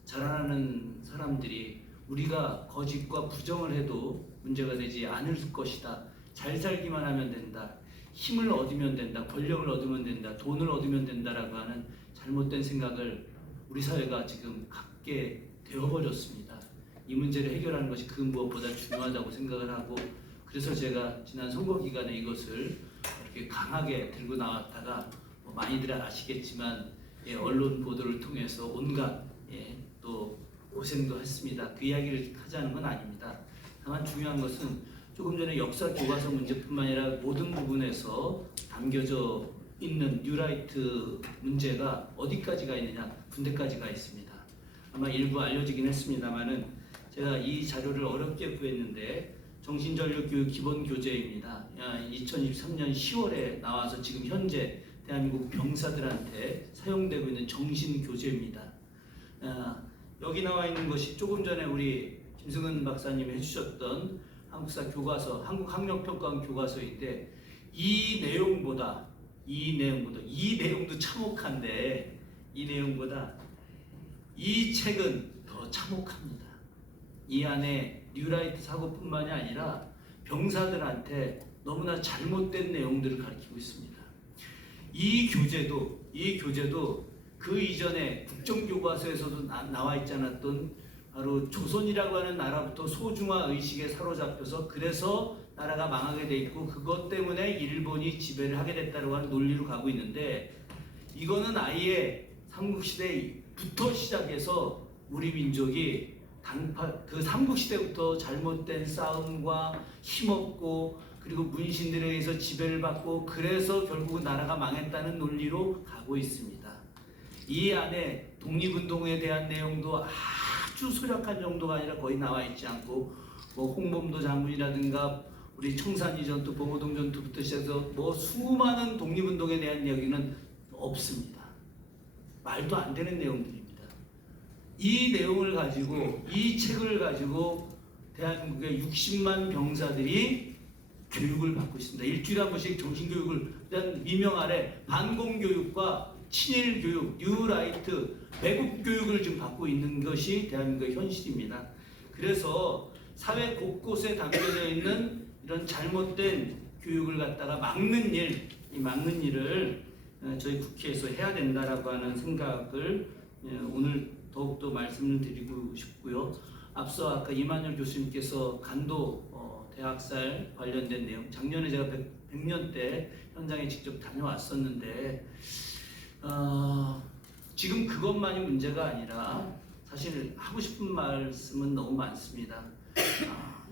자라나는 사람들이 우리가 거짓과 부정을 해도 문제가 되지 않을 것이다. 잘 살기만 하면 된다. 힘을 얻으면 된다. 권력을 얻으면 된다. 돈을 얻으면 된다라고 하는 잘못된 생각을 우리 사회가 지금 갖게 되어버렸습니다. 이 문제를 해결하는 것이 그 무엇보다 중요하다고 생각을 하고 그래서 제가 지난 선거 기간에 이것을 이렇게 강하게 들고 나왔다가 많이들 아시겠지만 언론 보도를 통해서 온갖 또 고생도 했습니다. 그 이야기를 하자는 건 아닙니다. 다만 중요한 것은 조금 전에 역사 교과서 문제뿐만 아니라 모든 부분에서 담겨져 있는 뉴라이트 문제가 어디까지가 있느냐 군대까지가 있습니다. 아마 일부 알려지긴 했습니다만은 제가 이 자료를 어렵게 구했는데 정신전력교육 기본교재입니다. 2023년 10월에 나와서 지금 현재 대한민국 병사들한테 사용되고 있는 정신교재입니다. 여기 나와 있는 것이 조금 전에 우리 김승은 박사님이 해주셨던 한국사 교과서, 한국학력평가원 교과서인데 이 내용도 참혹한데 이 내용보다 이 책은 더 참혹합니다. 이 안에 뉴라이트 사고뿐만이 아니라 병사들한테 너무나 잘못된 내용들을 가르치고 있습니다. 이 교재도 그 이전에 국정교과서에서도 나와 있지 않았던 바로 조선이라고 하는 나라부터 소중화 의식에 사로잡혀서 그래서 나라가 망하게 돼 있고 그것 때문에 일본이 지배를 하게 됐다고 하는 논리로 가고 있는데 이거는 아예 삼국시대부터 시작해서 우리 민족이 그 삼국시대부터 잘못된 싸움과 힘없고 그리고 문신들에 의해서 지배를 받고 그래서 결국은 나라가 망했다는 논리로 가고 있습니다. 이 안에 독립운동에 대한 내용도 아주 소략한 정도가 아니라 거의 나와 있지 않고 홍범도 장군이라든가 우리 청산리 전투, 봉오동 전투부터 시작해서 수많은 독립운동에 대한 이야기는 없습니다. 말도 안 되는 내용들입니다. 이 내용을 가지고 이 책을 가지고 대한민국의 60만 병사들이 교육을 받고 있습니다. 일주일에 한 번씩 정신교육을 일단 미명 아래 반공교육과 친일교육, 뉴라이트, 매국교육을 지금 받고 있는 것이 대한민국의 현실입니다. 그래서 사회 곳곳에 담겨져 있는 이런 잘못된 교육을 갖다가 막는 일을 저희 국회에서 해야 된다라고 하는 생각을 오늘 더욱더 말씀을 드리고 싶고요. 앞서 아까 이만열 교수님께서 간도 대학살 관련된 내용, 작년에 제가 100년 때 현장에 직접 다녀왔었는데 지금 그것만이 문제가 아니라 사실 하고 싶은 말씀은 너무 많습니다.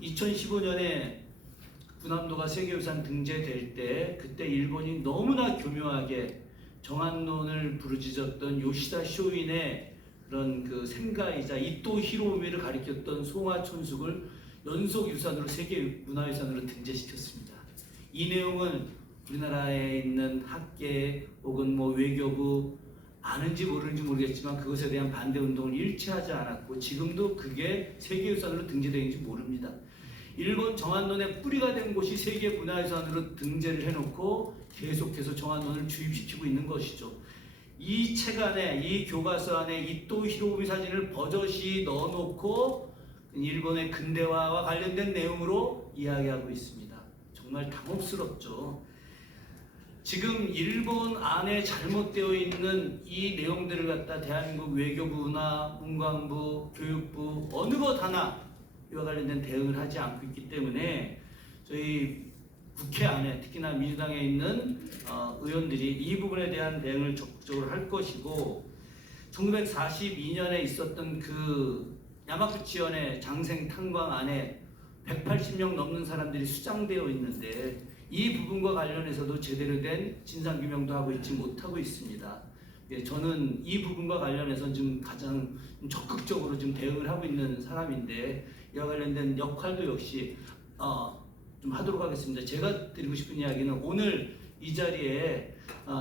2015년에 군함도가 세계유산 등재될 때 그때 일본이 너무나 교묘하게 정한론을 부르짖었던 요시다 쇼인의 그런 그 생가이자 이토 히로우미를 가리켰던 송화촌숙을 연속유산으로 세계문화유산으로 등재시켰습니다. 이 내용은 우리나라에 있는 학계 혹은 뭐 외교부 아는지 모르는지 모르겠지만 그것에 대한 반대 운동을 일치하지 않았고 지금도 그게 세계유산으로 등재되는지 모릅니다. 일본 정한론의 뿌리가 된 곳이 세계문화유산으로 등재를 해놓고 계속해서 정한론을 주입시키고 있는 것이죠. 이 책 안에, 이 교과서 안에 이토 히로부미 사진을 버젓이 넣어놓고 일본의 근대화와 관련된 내용으로 이야기하고 있습니다. 정말 당혹스럽죠. 지금 일본 안에 잘못되어 있는 이 내용들을 갖다 대한민국 외교부나 문광부, 교육부 어느 것 하나 이와 관련된 대응을 하지 않고 있기 때문에 저희 국회 안에 특히나 민주당에 있는 의원들이 이 부분에 대한 대응을 적극적으로 할 것이고 1942년에 있었던 그 야마구치현의 장생 탄광 안에 180명 넘는 사람들이 수장되어 있는데 이 부분과 관련해서도 제대로 된 진상규명도 하고 있지 못하고 있습니다. 예, 저는 이 부분과 관련해서 지금 가장 적극적으로 지금 대응을 하고 있는 사람인데 이와 관련된 역할도 역시 좀 하도록 하겠습니다. 제가 드리고 싶은 이야기는 오늘 이 자리에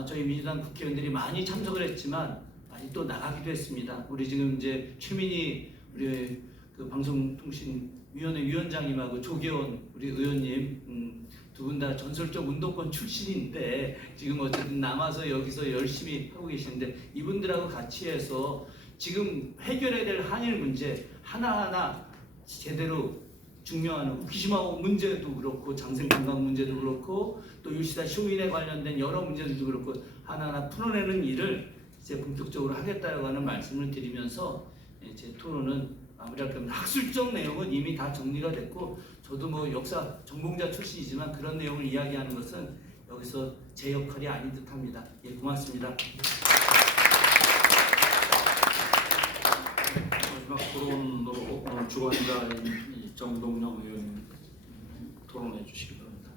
저희 민주당 국회의원들이 많이 참석을 했지만 많이 또 나가기도 했습니다. 우리 지금 이제 최민희 우리 그 방송통신위원회 위원장님하고 조계원 우리 의원님 두 분 다 전설적 운동권 출신인데 지금 어쨌든 남아서 여기서 열심히 하고 계시는데 이분들하고 같이 해서 지금 해결해야 될 한일 문제 하나하나 제대로 중요한 후쿠시마 문제도 그렇고 장생관광 문제도 그렇고 또 요시다 쇼인에 관련된 여러 문제들도 그렇고 하나하나 풀어내는 일을 이제 본격적으로 하겠다고 하는 말씀을 드리면서 제 토론은 마무리할 겁니다. 학술적 내용은 이미 다 정리가 됐고 저도 뭐 역사 전공자 출신이지만 그런 내용을 이야기하는 것은 여기서 제 역할이 아닌 듯합니다. 예, 고맙습니다. 마지막 토론으로 오늘 주관자인 정동영 의원 토론해 주시기 바랍니다.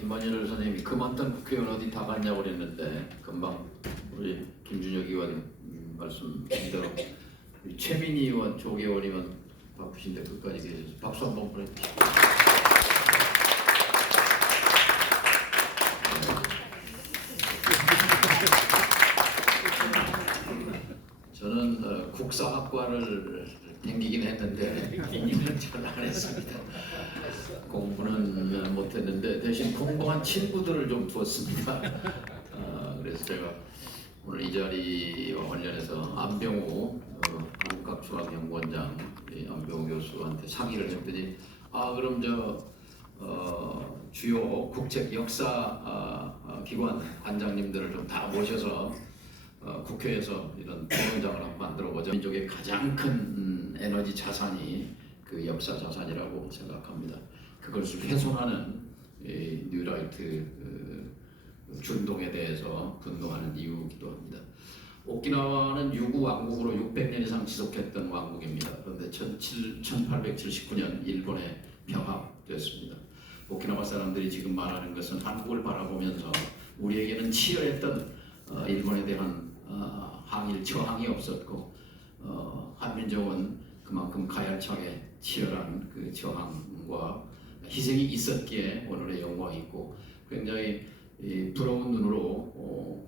이만열 선생님이 그만둔 국회의원 어디 다 갔냐고 그랬는데 금방 우리 김준혁 의원 말씀대로 우리 최민희 의원, 조계원 의원 바쁘신데 끝까지 계셔서 박수 한번 보내주시죠. 저는 국사학과를 댕기긴 했는데 공부는 잘 안 했습니다. 공부는 못했는데 대신 공부한 친구들을 좀 두었습니다. 그래서 제가 오늘 이 자리와 관련해서 안병우 한국학중앙연구원장 안병우 교수한테 상의를 했더니 그럼 주요 국책 역사 기관 관장님들을 좀 다 모셔서 국회에서 이런 토론장을 한번 만들어보자. 민족의 가장 큰 에너지 자산이 그 역사 자산이라고 생각합니다. 그것을 훼손하는 뉴라이트 준동에 대해서 분노하는 이유이기도 합니다. 오키나와는 유구 왕국으로 600년 이상 지속했던 왕국입니다. 그런데 1879년 일본에 병합됐습니다. 오키나와 사람들이 지금 말하는 것은 한국을 바라보면서 우리에게는 치열했던 일본에 대한 항일 저항이 없었고 한민족은 그만큼 가열차게 치열한 그 저항과 희생이 있었기에 오늘의 영광이 있고 굉장히 부러운 눈으로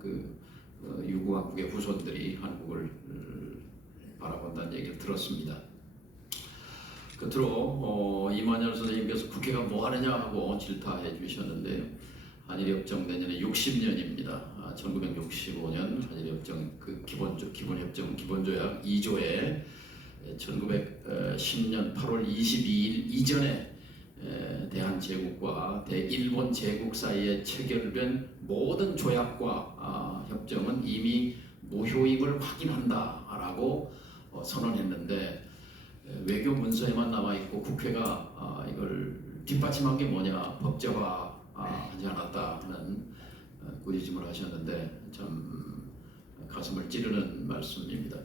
유구 왕국의 후손들이 한국을 바라본다는 얘기를 들었습니다. 끝으로 이만열 선생님께서 국회가 뭐 하느냐 하고 질타해 주셨는데요. 한일협정 내년에 60년입니다. 1965년 한일협정 그 기본협정 기본조약 2조에 1910년 8월 22일 이전에 대한제국과 대일본 제국 사이에 체결된 모든 조약과 협정은 이미 무효임을 확인한다라고 선언했는데 외교 문서에만 남아 있고 국회가 이걸 뒷받침한 게 뭐냐 법제화하지 않았다 하는 꾸짖음을 하셨는데 참 가슴을 찌르는 말씀입니다.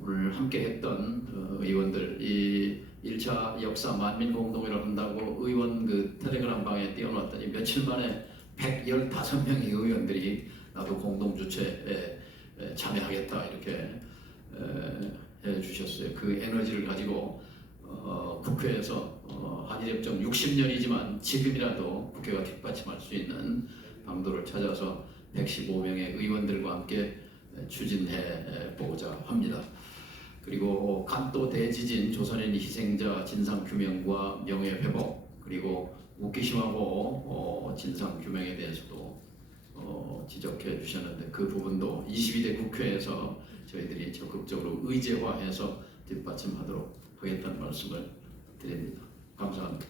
오늘 함께했던 의원들 이 1차 역사 만민공동회를 한다고 의원 그 텔레그램 방에 띄워놨더니 며칠 만에 115명의 의원들이 나도 공동주최에 참여하겠다 이렇게 해주셨어요. 그 에너지를 가지고 국회에서 한일협정 60년이지만 지금이라도 국회가 뒷받침할 수 있는 방도를 찾아서 115명의 의원들과 함께 추진해 보고자 합니다. 그리고 간도 대지진 조선인 희생자 진상 규명과 명예 회복 그리고 우키시마호 진상 규명에 대해서도 지적해 주셨는데 그 부분도 22대 국회에서 저희들이 적극적으로 의제화해서 뒷받침하도록 하겠다는 말씀을 드립니다. 감사합니다.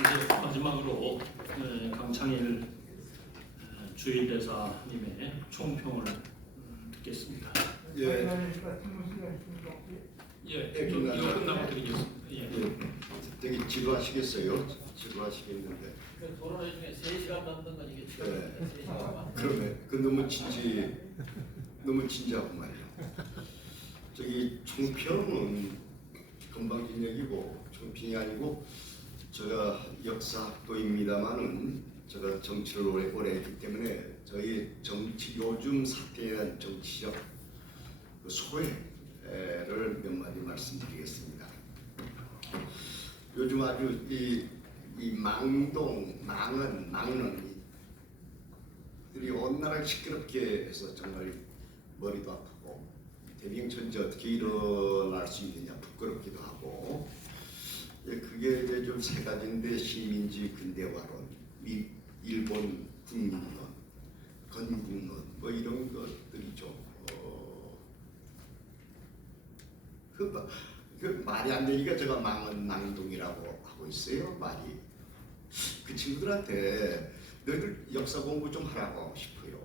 이제 마지막으로 강창일 주일대사님의 총평을 듣겠습니다. 예, 이거 끝나고 드리겠습니다. 예. 되게 지루하시겠어요? 지루하시겠는데. 토론회 중에 3시간 넘는 건 이게 네. 그러네. 그 너무 진지하구만요. 저기 총평은 건방진얘기고 총평이 아니고 제가 역사학도입니다만은 제가 정치를 오래 했기 때문에 저희 정치 요즘 사태에 대한 정치적 소회를 몇 마디 말씀드리겠습니다. 요즘 아주 이 망언들이 온 나라를 시끄럽게 해서 정말 머리도 아프고 대명천지 어떻게 일어날 수 있느냐 부끄럽기도 하고 그게 이제 좀 세 가지인데 식민지 근대화론, 일본 국민론, 건국론 뭐 이런 것들이죠. 그 말이 안 되니까 제가 망언낭동이라고 하고 있어요. 말이 그 친구들한테 너희들 역사 공부 좀 하라고 싶어요.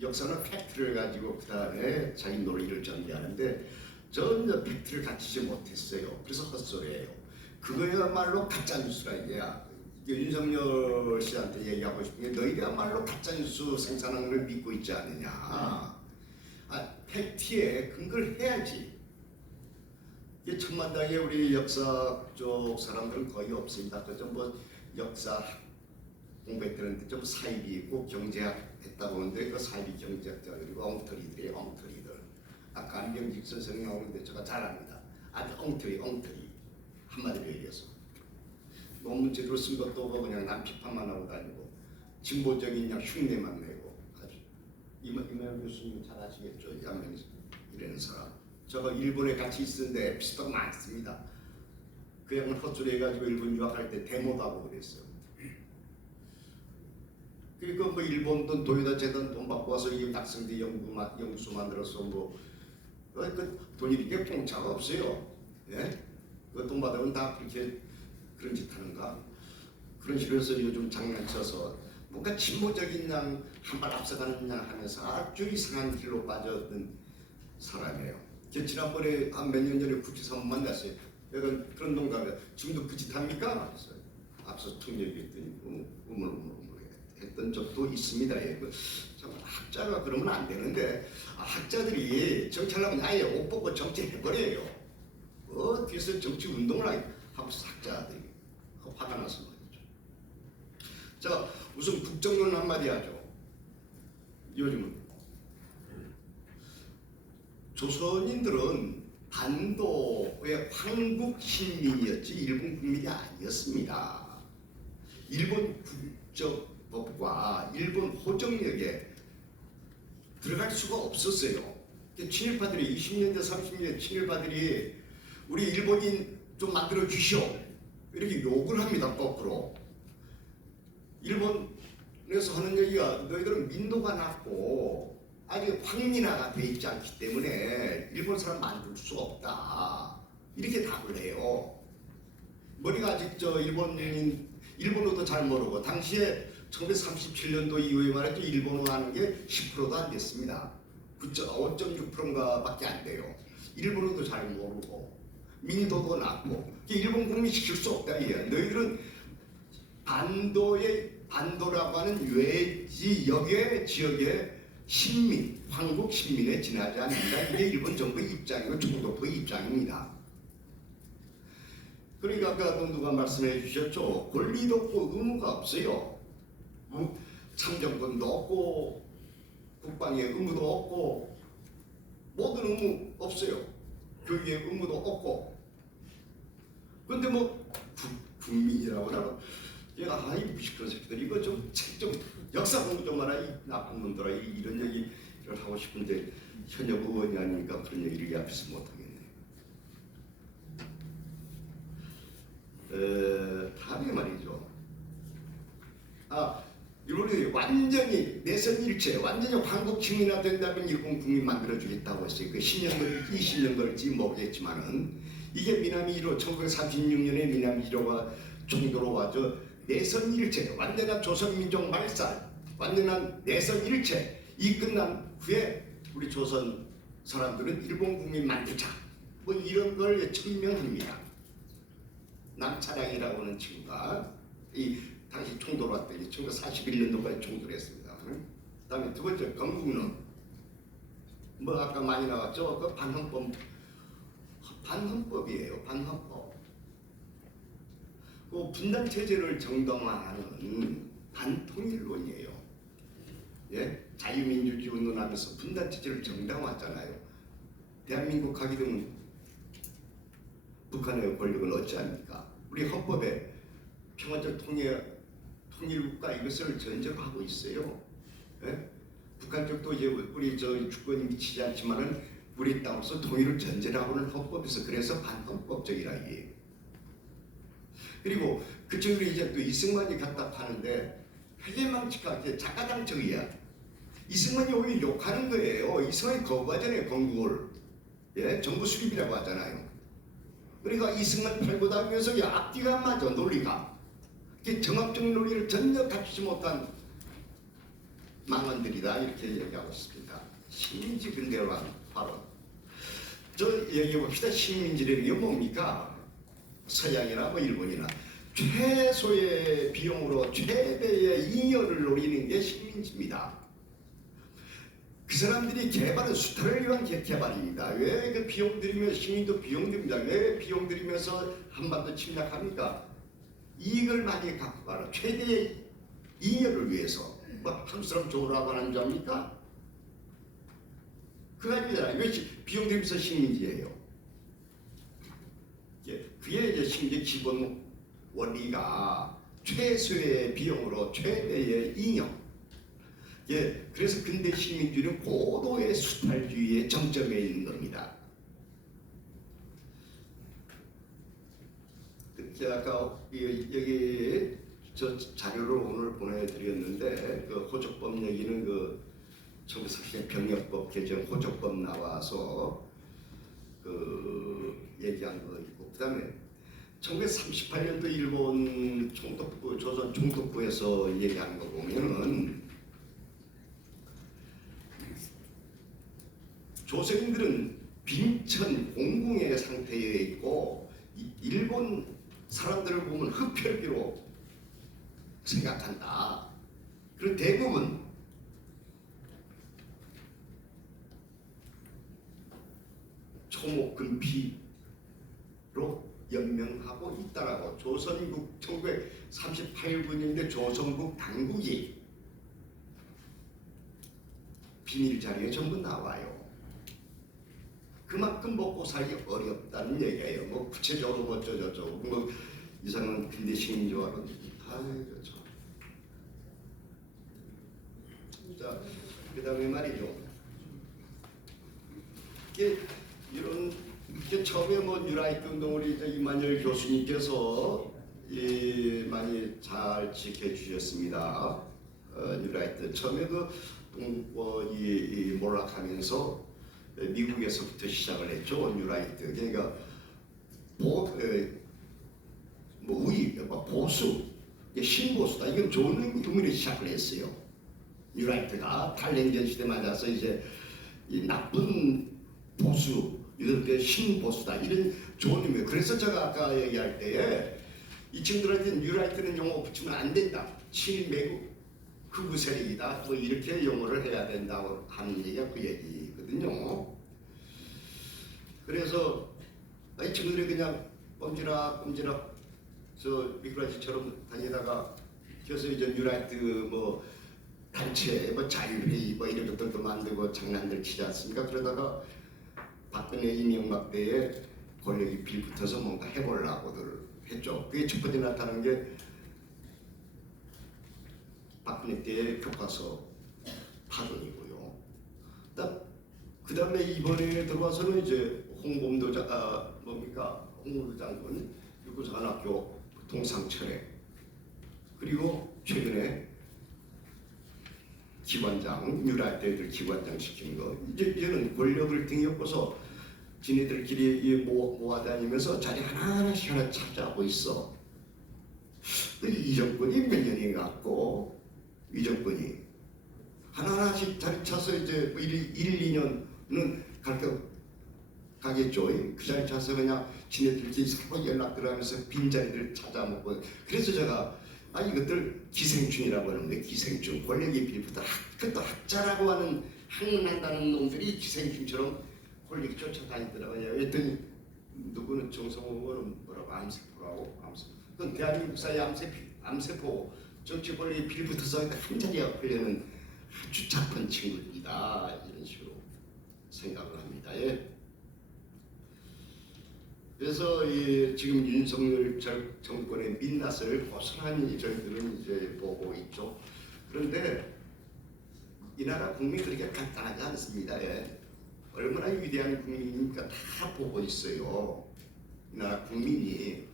역사는 팩트를 가지고 그 다음에 자기 논리를 전개하는데 전혀 팩트를 갖추지 못했어요. 그래서 헛소리예요. 그거야말로 가짜뉴스라 이게야. 윤석열 씨한테 얘기하고 싶은 게 너희야말로 가짜뉴스 생산하는 걸 믿고 있지 않느냐. 팩트에 근거를 해야지. 이게 천만다에 우리 역사 쪽 사람들은 거의 없습니다. 그저 뭐 역사 공부했다는데 좀 사입이 있고 경제학 했다고 하는데 그 사입이 경제학자 그리고 엉터리들이에요. 엉터리들. 아까 안병직 선생님 나오는데 제가 잘 압니다. 아주 엉터리 한마디로 얘기해서 논문 제대로 쓴 것도 없고 그냥 남 비판만 하고 다니고 진보적인 그냥 흉내만 내고 아주 이만 교수님 잘 아시겠죠? 양명 이라는 사람. 저거 일본에 같이 있었는데 에피소드가 많습니다. 그 양은 헛소리 해가지고 일본 유학할 때 데모도 하고 그랬어요. 그리고 뭐 일본 돈 도요다 재단 돈 받고 와서 이 학생들 연구소 만들어서 그 돈이 이렇게 공짜가 없어요. 예? 그 돈 받으면 다 그렇게 그런 짓 하는가? 그런 식으로 해서 요즘 장난쳐서 뭔가 진보적인 양 한 발 앞서가는 양 하면서 아주 이상한 길로 빠졌던 사람이에요. 지난번에 한 몇 년 전에 국회에서 한번 만났어요. 약간 그런 동감에 지금도 그 짓 합니까? 그래서 앞서 툭 얘기했더니 우물우물 했던 적도 있습니다. 예. 참 학자가 그러면 안 되는데 학자들이 정치하려면 아예 옷 벗고 정치해버려요. 뒤에서 정치 운동을 하고 학자들이 화가 나서 말이죠. 자, 우선 국정론 한마디 하죠. 요즘은 조선인들은 반도의 황국 신민이었지 일본 국민이 아니었습니다. 일본 국적법과 일본 호정력에 들어갈 수가 없었어요. 친일파들이 20년대 30년대 친일파들이 우리 일본인 좀 만들어 주시오 이렇게 욕을 합니다. 거꾸로 일본에서 하는 얘기가 너희들은 민도가 낮고 아직 황민화가 돼 있지 않기 때문에 일본 사람 만들 수 없다 이렇게 답을 해요. 머리가 아직 일본어도 잘 모르고 당시에 1937년도 이후에 말했죠. 일본어 하는 게 10%도 안 됐습니다. 5.6%인가 밖에 안 돼요. 일본어도 잘 모르고 민도도 낮고 일본 국민 시킬 수 없다 이게. 너희들은 반도라고 하는 외지 역의 지역의 신민, 황국 신민에 지나지 않는다. 이게 일본 정부의 입장이고 총독부의 입장입니다. 그러니까 아까 누가 말씀해 주셨죠. 권리도 없고 의무가 없어요. 참정권도 없고 국방의 의무도 없고 모든 의무 없어요. 교육의 의무도 없고. 근데 뭐 국민이라고 하나 얘가 아이 무식한 새끼들 이거 좀 책 좀 역사 공부 좀 하라 이 나쁜 놈들아 이런 얘기를 하고 싶은데 현역 의원이 아니니까 그런 얘기를 이 앞에서 못하겠네. 다음에 말이죠. 일본이 완전히 내선 일체, 완전히 황국 증민화 된다면 일본 국민 만들어주겠다고 했어요. 그 10년 걸릴지 20년 걸릴지 모르겠지만은 이게 미나미히로 1936년에 미나미히로가 총도로 와서 내선 일체, 완전한 조선민족 말살, 완전한 내선 일체 이 끝난 후에 우리 조선 사람들은 일본 국민 만들자 뭐 이런 걸 천명합니다. 남차량이라고 하는 친구가 이 당시 총도로 왔더니 1941년도까지 총도를 했습니다. 그다음에 두 번째 건국론 뭐 아까 많이 나왔죠. 그 반헌법이에요. 반헌법. 그 분단 체제를 정당화하는 반통일론이에요. 예? 자유민주주의 운동하면서 분단 체제를 정당화했잖아요. 대한민국 하게 되면 북한의 권력을 어찌합니까? 우리 헌법에 평화적 통일국가 이것을 전제로 하고 있어요. 예? 북한 쪽도 이제 우리 주권이 미치지 않지만은 우리 땅으로서 통일을 전제로 하는 헌법에서 그래서 반헌법적이라 이게. 그리고 그쪽으로 이제 또 이승만이 갖다 파는데 회계망측하게 작가당적이야. 이승만이 오히려 욕하는 거예요. 이승만이 거부하잖아요. 건국을. 예? 정부 수립이라고 하잖아요. 그러니까 이승만 팔고 다니면서 앞뒤가 안 맞아 논리가. 정합적 논리를 전혀 갖추지 못한 망언들이다 이렇게 얘기하고 있습니다. 식민지 근대화는 바로 저 얘기해봅시다. 식민지라는 게 뭡니까? 서양이나 뭐 일본이나 최소의 비용으로 최대의 잉여를 노리는 게 식민지입니다. 그 사람들이 개발은 수탈을 위한 개발입니다. 왜 그 비용 들이면 식민도 비용 듭니다. 왜 비용 들이면서 한반도 침략합니까? 이익을 많이 갖고 가라. 최대의 잉여를 위해서. 뭐 한국 사람 좋으라고 하는 줄 압니까? 그거 아니잖아요. 왜 비용 들이면서 식민지예요? 그게 이제 식민지 기본 원리가 최소의 비용으로 최대의 잉여. 예, 그래서 근대 식민주의는 고도의 수탈주의의 정점에 있는 겁니다. 제가 아까 여기 저 자료를 오늘 보내드렸는데 그 호적법 얘기는 그 1940년 병역법 개정 호적법 나와서 그 얘기한 거 있고 그다음에 1938년도 일본 총독부 조선 총독부에서 얘기하는 거 보면은 조선인들은 빈천 공궁의 상태에 있고 일본 사람들을 보면 흡혈귀로 생각한다. 그리고 대부분 초목금피로 연명하고 있다라고 조선국 1938년대 조선국 당국이 비밀 자료에 전부 나와요. 그만큼 먹고 살기 어렵다는 얘기예요. 뭐 구체적으로 뭐 저저저 뭐 이상한 근대 식민지와는 아이고 참. 자 그다음에 말이죠. 이런 처음에 뭐 뉴라이트 운동을 이제 이만열 교수님께서 많이 잘 지켜주셨습니다. 뉴라이트 처음에 이 몰락하면서 미국에서부터 시작을 했죠. 뉴라이트. 그러니까 뭐 우익, 보수 이게 신보수다. 이건 좋은 의미로 시작을 했어요. 뉴라이트가 탈냉전 시대 맞아서 이제 이 나쁜 보수, 이렇게 신보수다. 이런 좋은 의미. 그래서 제가 아까 얘기할 때에 이 친구들한테 뉴라이트는 용어 붙이면 안 된다. 친매국 극우 세력이다. 뭐 이렇게 용어를 해야 된다고 하는 얘기가 그 얘기거든요. 그래서 이 친구들이 그냥 꼼지락 저 미꾸라지처럼 다니다가 그래서 이제 뉴라이트 뭐 단체 뭐 자유회의 뭐 이런 것들도 만들고 장난들 치지 않습니까? 그러다가 박근혜 이명박 때에 권력이 빌붙어서 뭔가 해보려고들 했죠. 그게 첫 번째 나타난 게 박근혜 때의 교과서 파동이고요. 그 다음에 이번에 들어와서는 이제 홍범도 홍범도 장군 육군사관학교 동상철회 그리고 최근에 기관장 뉴라이트들 기관장 시킨 거 이제는 권력을 등에 업고서 지네들끼리 모아다니면서 자리 하나씩 찾아오고 있어. 이 정권이 몇 년이 갔고 이 정권이 하나씩 자리 차서 이제 1, 2년은 가겠죠. 그 자리 차서 그냥 지네들끼리 서로 연락들 하면서 빈자리를 찾아먹고 그래서 제가 이것들 기생충이라고 하는데 기생충 권력이 빌부터 그것도 학자라고 하는 학문한다는 놈들이 기생충처럼 권력이 쫓아다니더라고요. 그랬더니 누구는 정성호는 뭐라고 암세포라고 그건 대한민국 사회 암세포 정치 권력이 빌붙어서 한 자리에 걸려는 아주 착한 친구들이다 이런 식으로 생각을 합니다. 예. 그래서 지금 윤석열 정권의 민낯을 고스란히 저희들은 이제 보고 있죠. 그런데 이 나라 국민이 그렇게 간단하지 않습니다. 예. 얼마나 위대한 국민입니까? 다 보고 있어요. 이 나라 국민이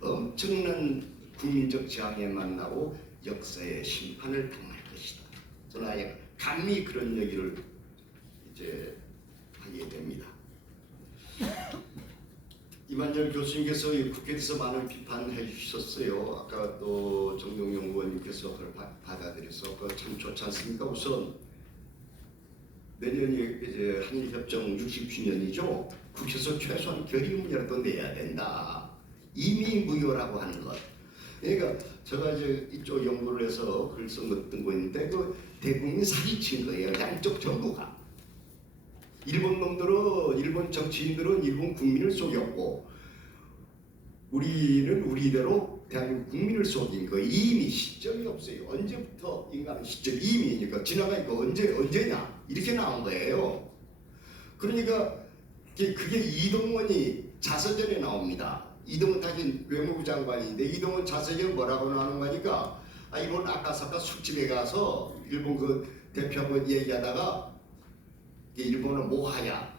엄청난 국민적 저항에 만나고 역사의 심판을 당할 것이다. 저는 아예 감히 그런 얘기를 이제 하게 됩니다. 이만열 교수님께서 국회에서 많은 비판해 주셨어요. 아까 또 정동영 의원님께서 그걸 받아들여서 참 좋지 않습니까? 우선 내년이 이제 한일협정 60주년이죠. 국회에서 최소한 결의문이라도 내야 된다. 이미 무효라고 하는 것. 그러니까 제가 이제 이쪽 연구를 해서 글 쓴 것도 있는데 그 대국민 사기친 거예요. 양쪽 정부가. 일본 놈들은 일본 정치인들은 일본 국민을 속였고 우리는 우리대로 대한민국 국민을 속인 거 이미 시점이 없어요. 언제부터 인간은 시점 이미니까 지나가니까 언제냐 이렇게 나온 거예요. 그러니까 그게 이동원이 자서전에 나옵니다. 이동원 당시 외무부 장관인데 이동원 자서전 뭐라고 나오는 거니까 이번 아까사카 술집에 가서 일본 그 대표하고 얘기하다가 일본은 모하야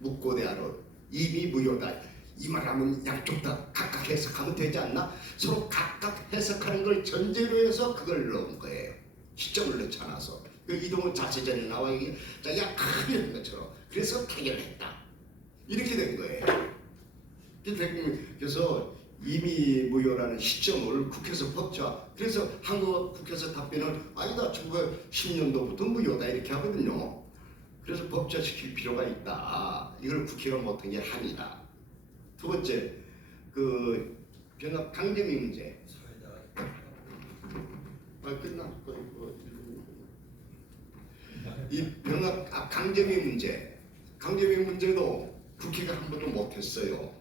묵고대하로 이미 무효다. 이 말하면 양쪽 다 각각 해석하면 되지 않나? 서로 각각 해석하는 걸 전제로 해서 그걸 넣은 거예요. 시점을 넣지 않아서. 그 이동은 자세전에 나와 이게 약하는 것처럼. 그래서 타결했다. 이렇게 된 거예요. 그래서 이미 무효라는 시점을 국회에서 법자. 그래서 한국 국회에서 답변을 아니다. 1910년도부터 무효다 이렇게 하거든요. 그래서 법제시킬 필요가 있다. 이걸 국회가 못한 게 한이다. 두 번째, 그 병합 강제미 문제. 끝나. 이 병합 강제미 문제. 강제미 문제도 국회가 한 번도 못했어요.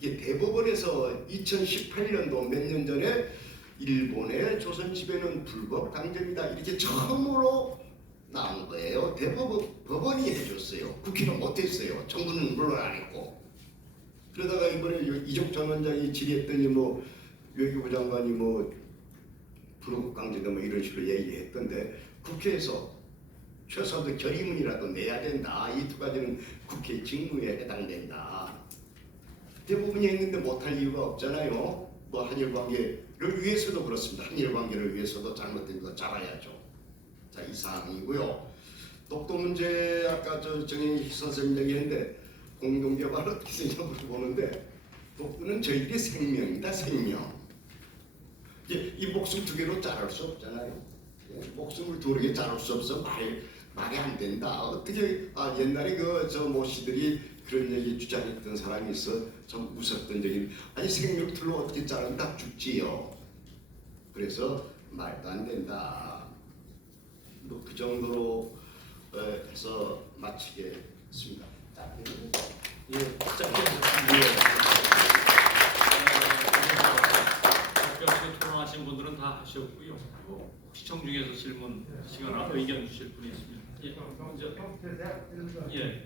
이게 대법원에서 2018년도 몇 년 전에 일본의 조선 지배는 불법 강제입니다. 이렇게 처음으로 나온 거예요. 법원이 해줬어요. 국회는 못했어요. 정부는 물론 안 했고. 그러다가 이번에 이종 전 원장이 질의했더니 뭐 외교부 장관이 뭐 불법 강제다 뭐 이런 식으로 얘기했던데 국회에서 최소한 결의문이라도 내야 된다. 이 두 가지는 국회 직무에 해당된다. 대부분이 했는데 못할 이유가 없잖아요. 뭐 한일 관계를 위해서도 그렇습니다. 한일 관계를 위해서도 잘못된 거 잡아야죠. 자, 이 사항이고요. 독도 문제 아까 정인희 선생님 얘기했는데 공동개발 어떻게 생각을 보는데 독도는 저희들의 생명이다. 생명. 이제 이 목숨 두 개로 자를 수 없잖아요. 예, 목숨을 두 개 자를 수 없어 말이 안 된다. 어떻게 옛날에 그 저 모씨들이 그런 얘기 주장했던 사람이 있어 좀 웃었던 적이 아니 생명줄로 어떻게 자른다 죽지요. 그래서 말도 안 된다. 뭐 그 정도로 해서 마치겠습니다. 예, 짧게 답변 토론하신 분들은 다 하셨고요. 시청 중에서 질문 하시거나 의견 주실 분이 있으면 예.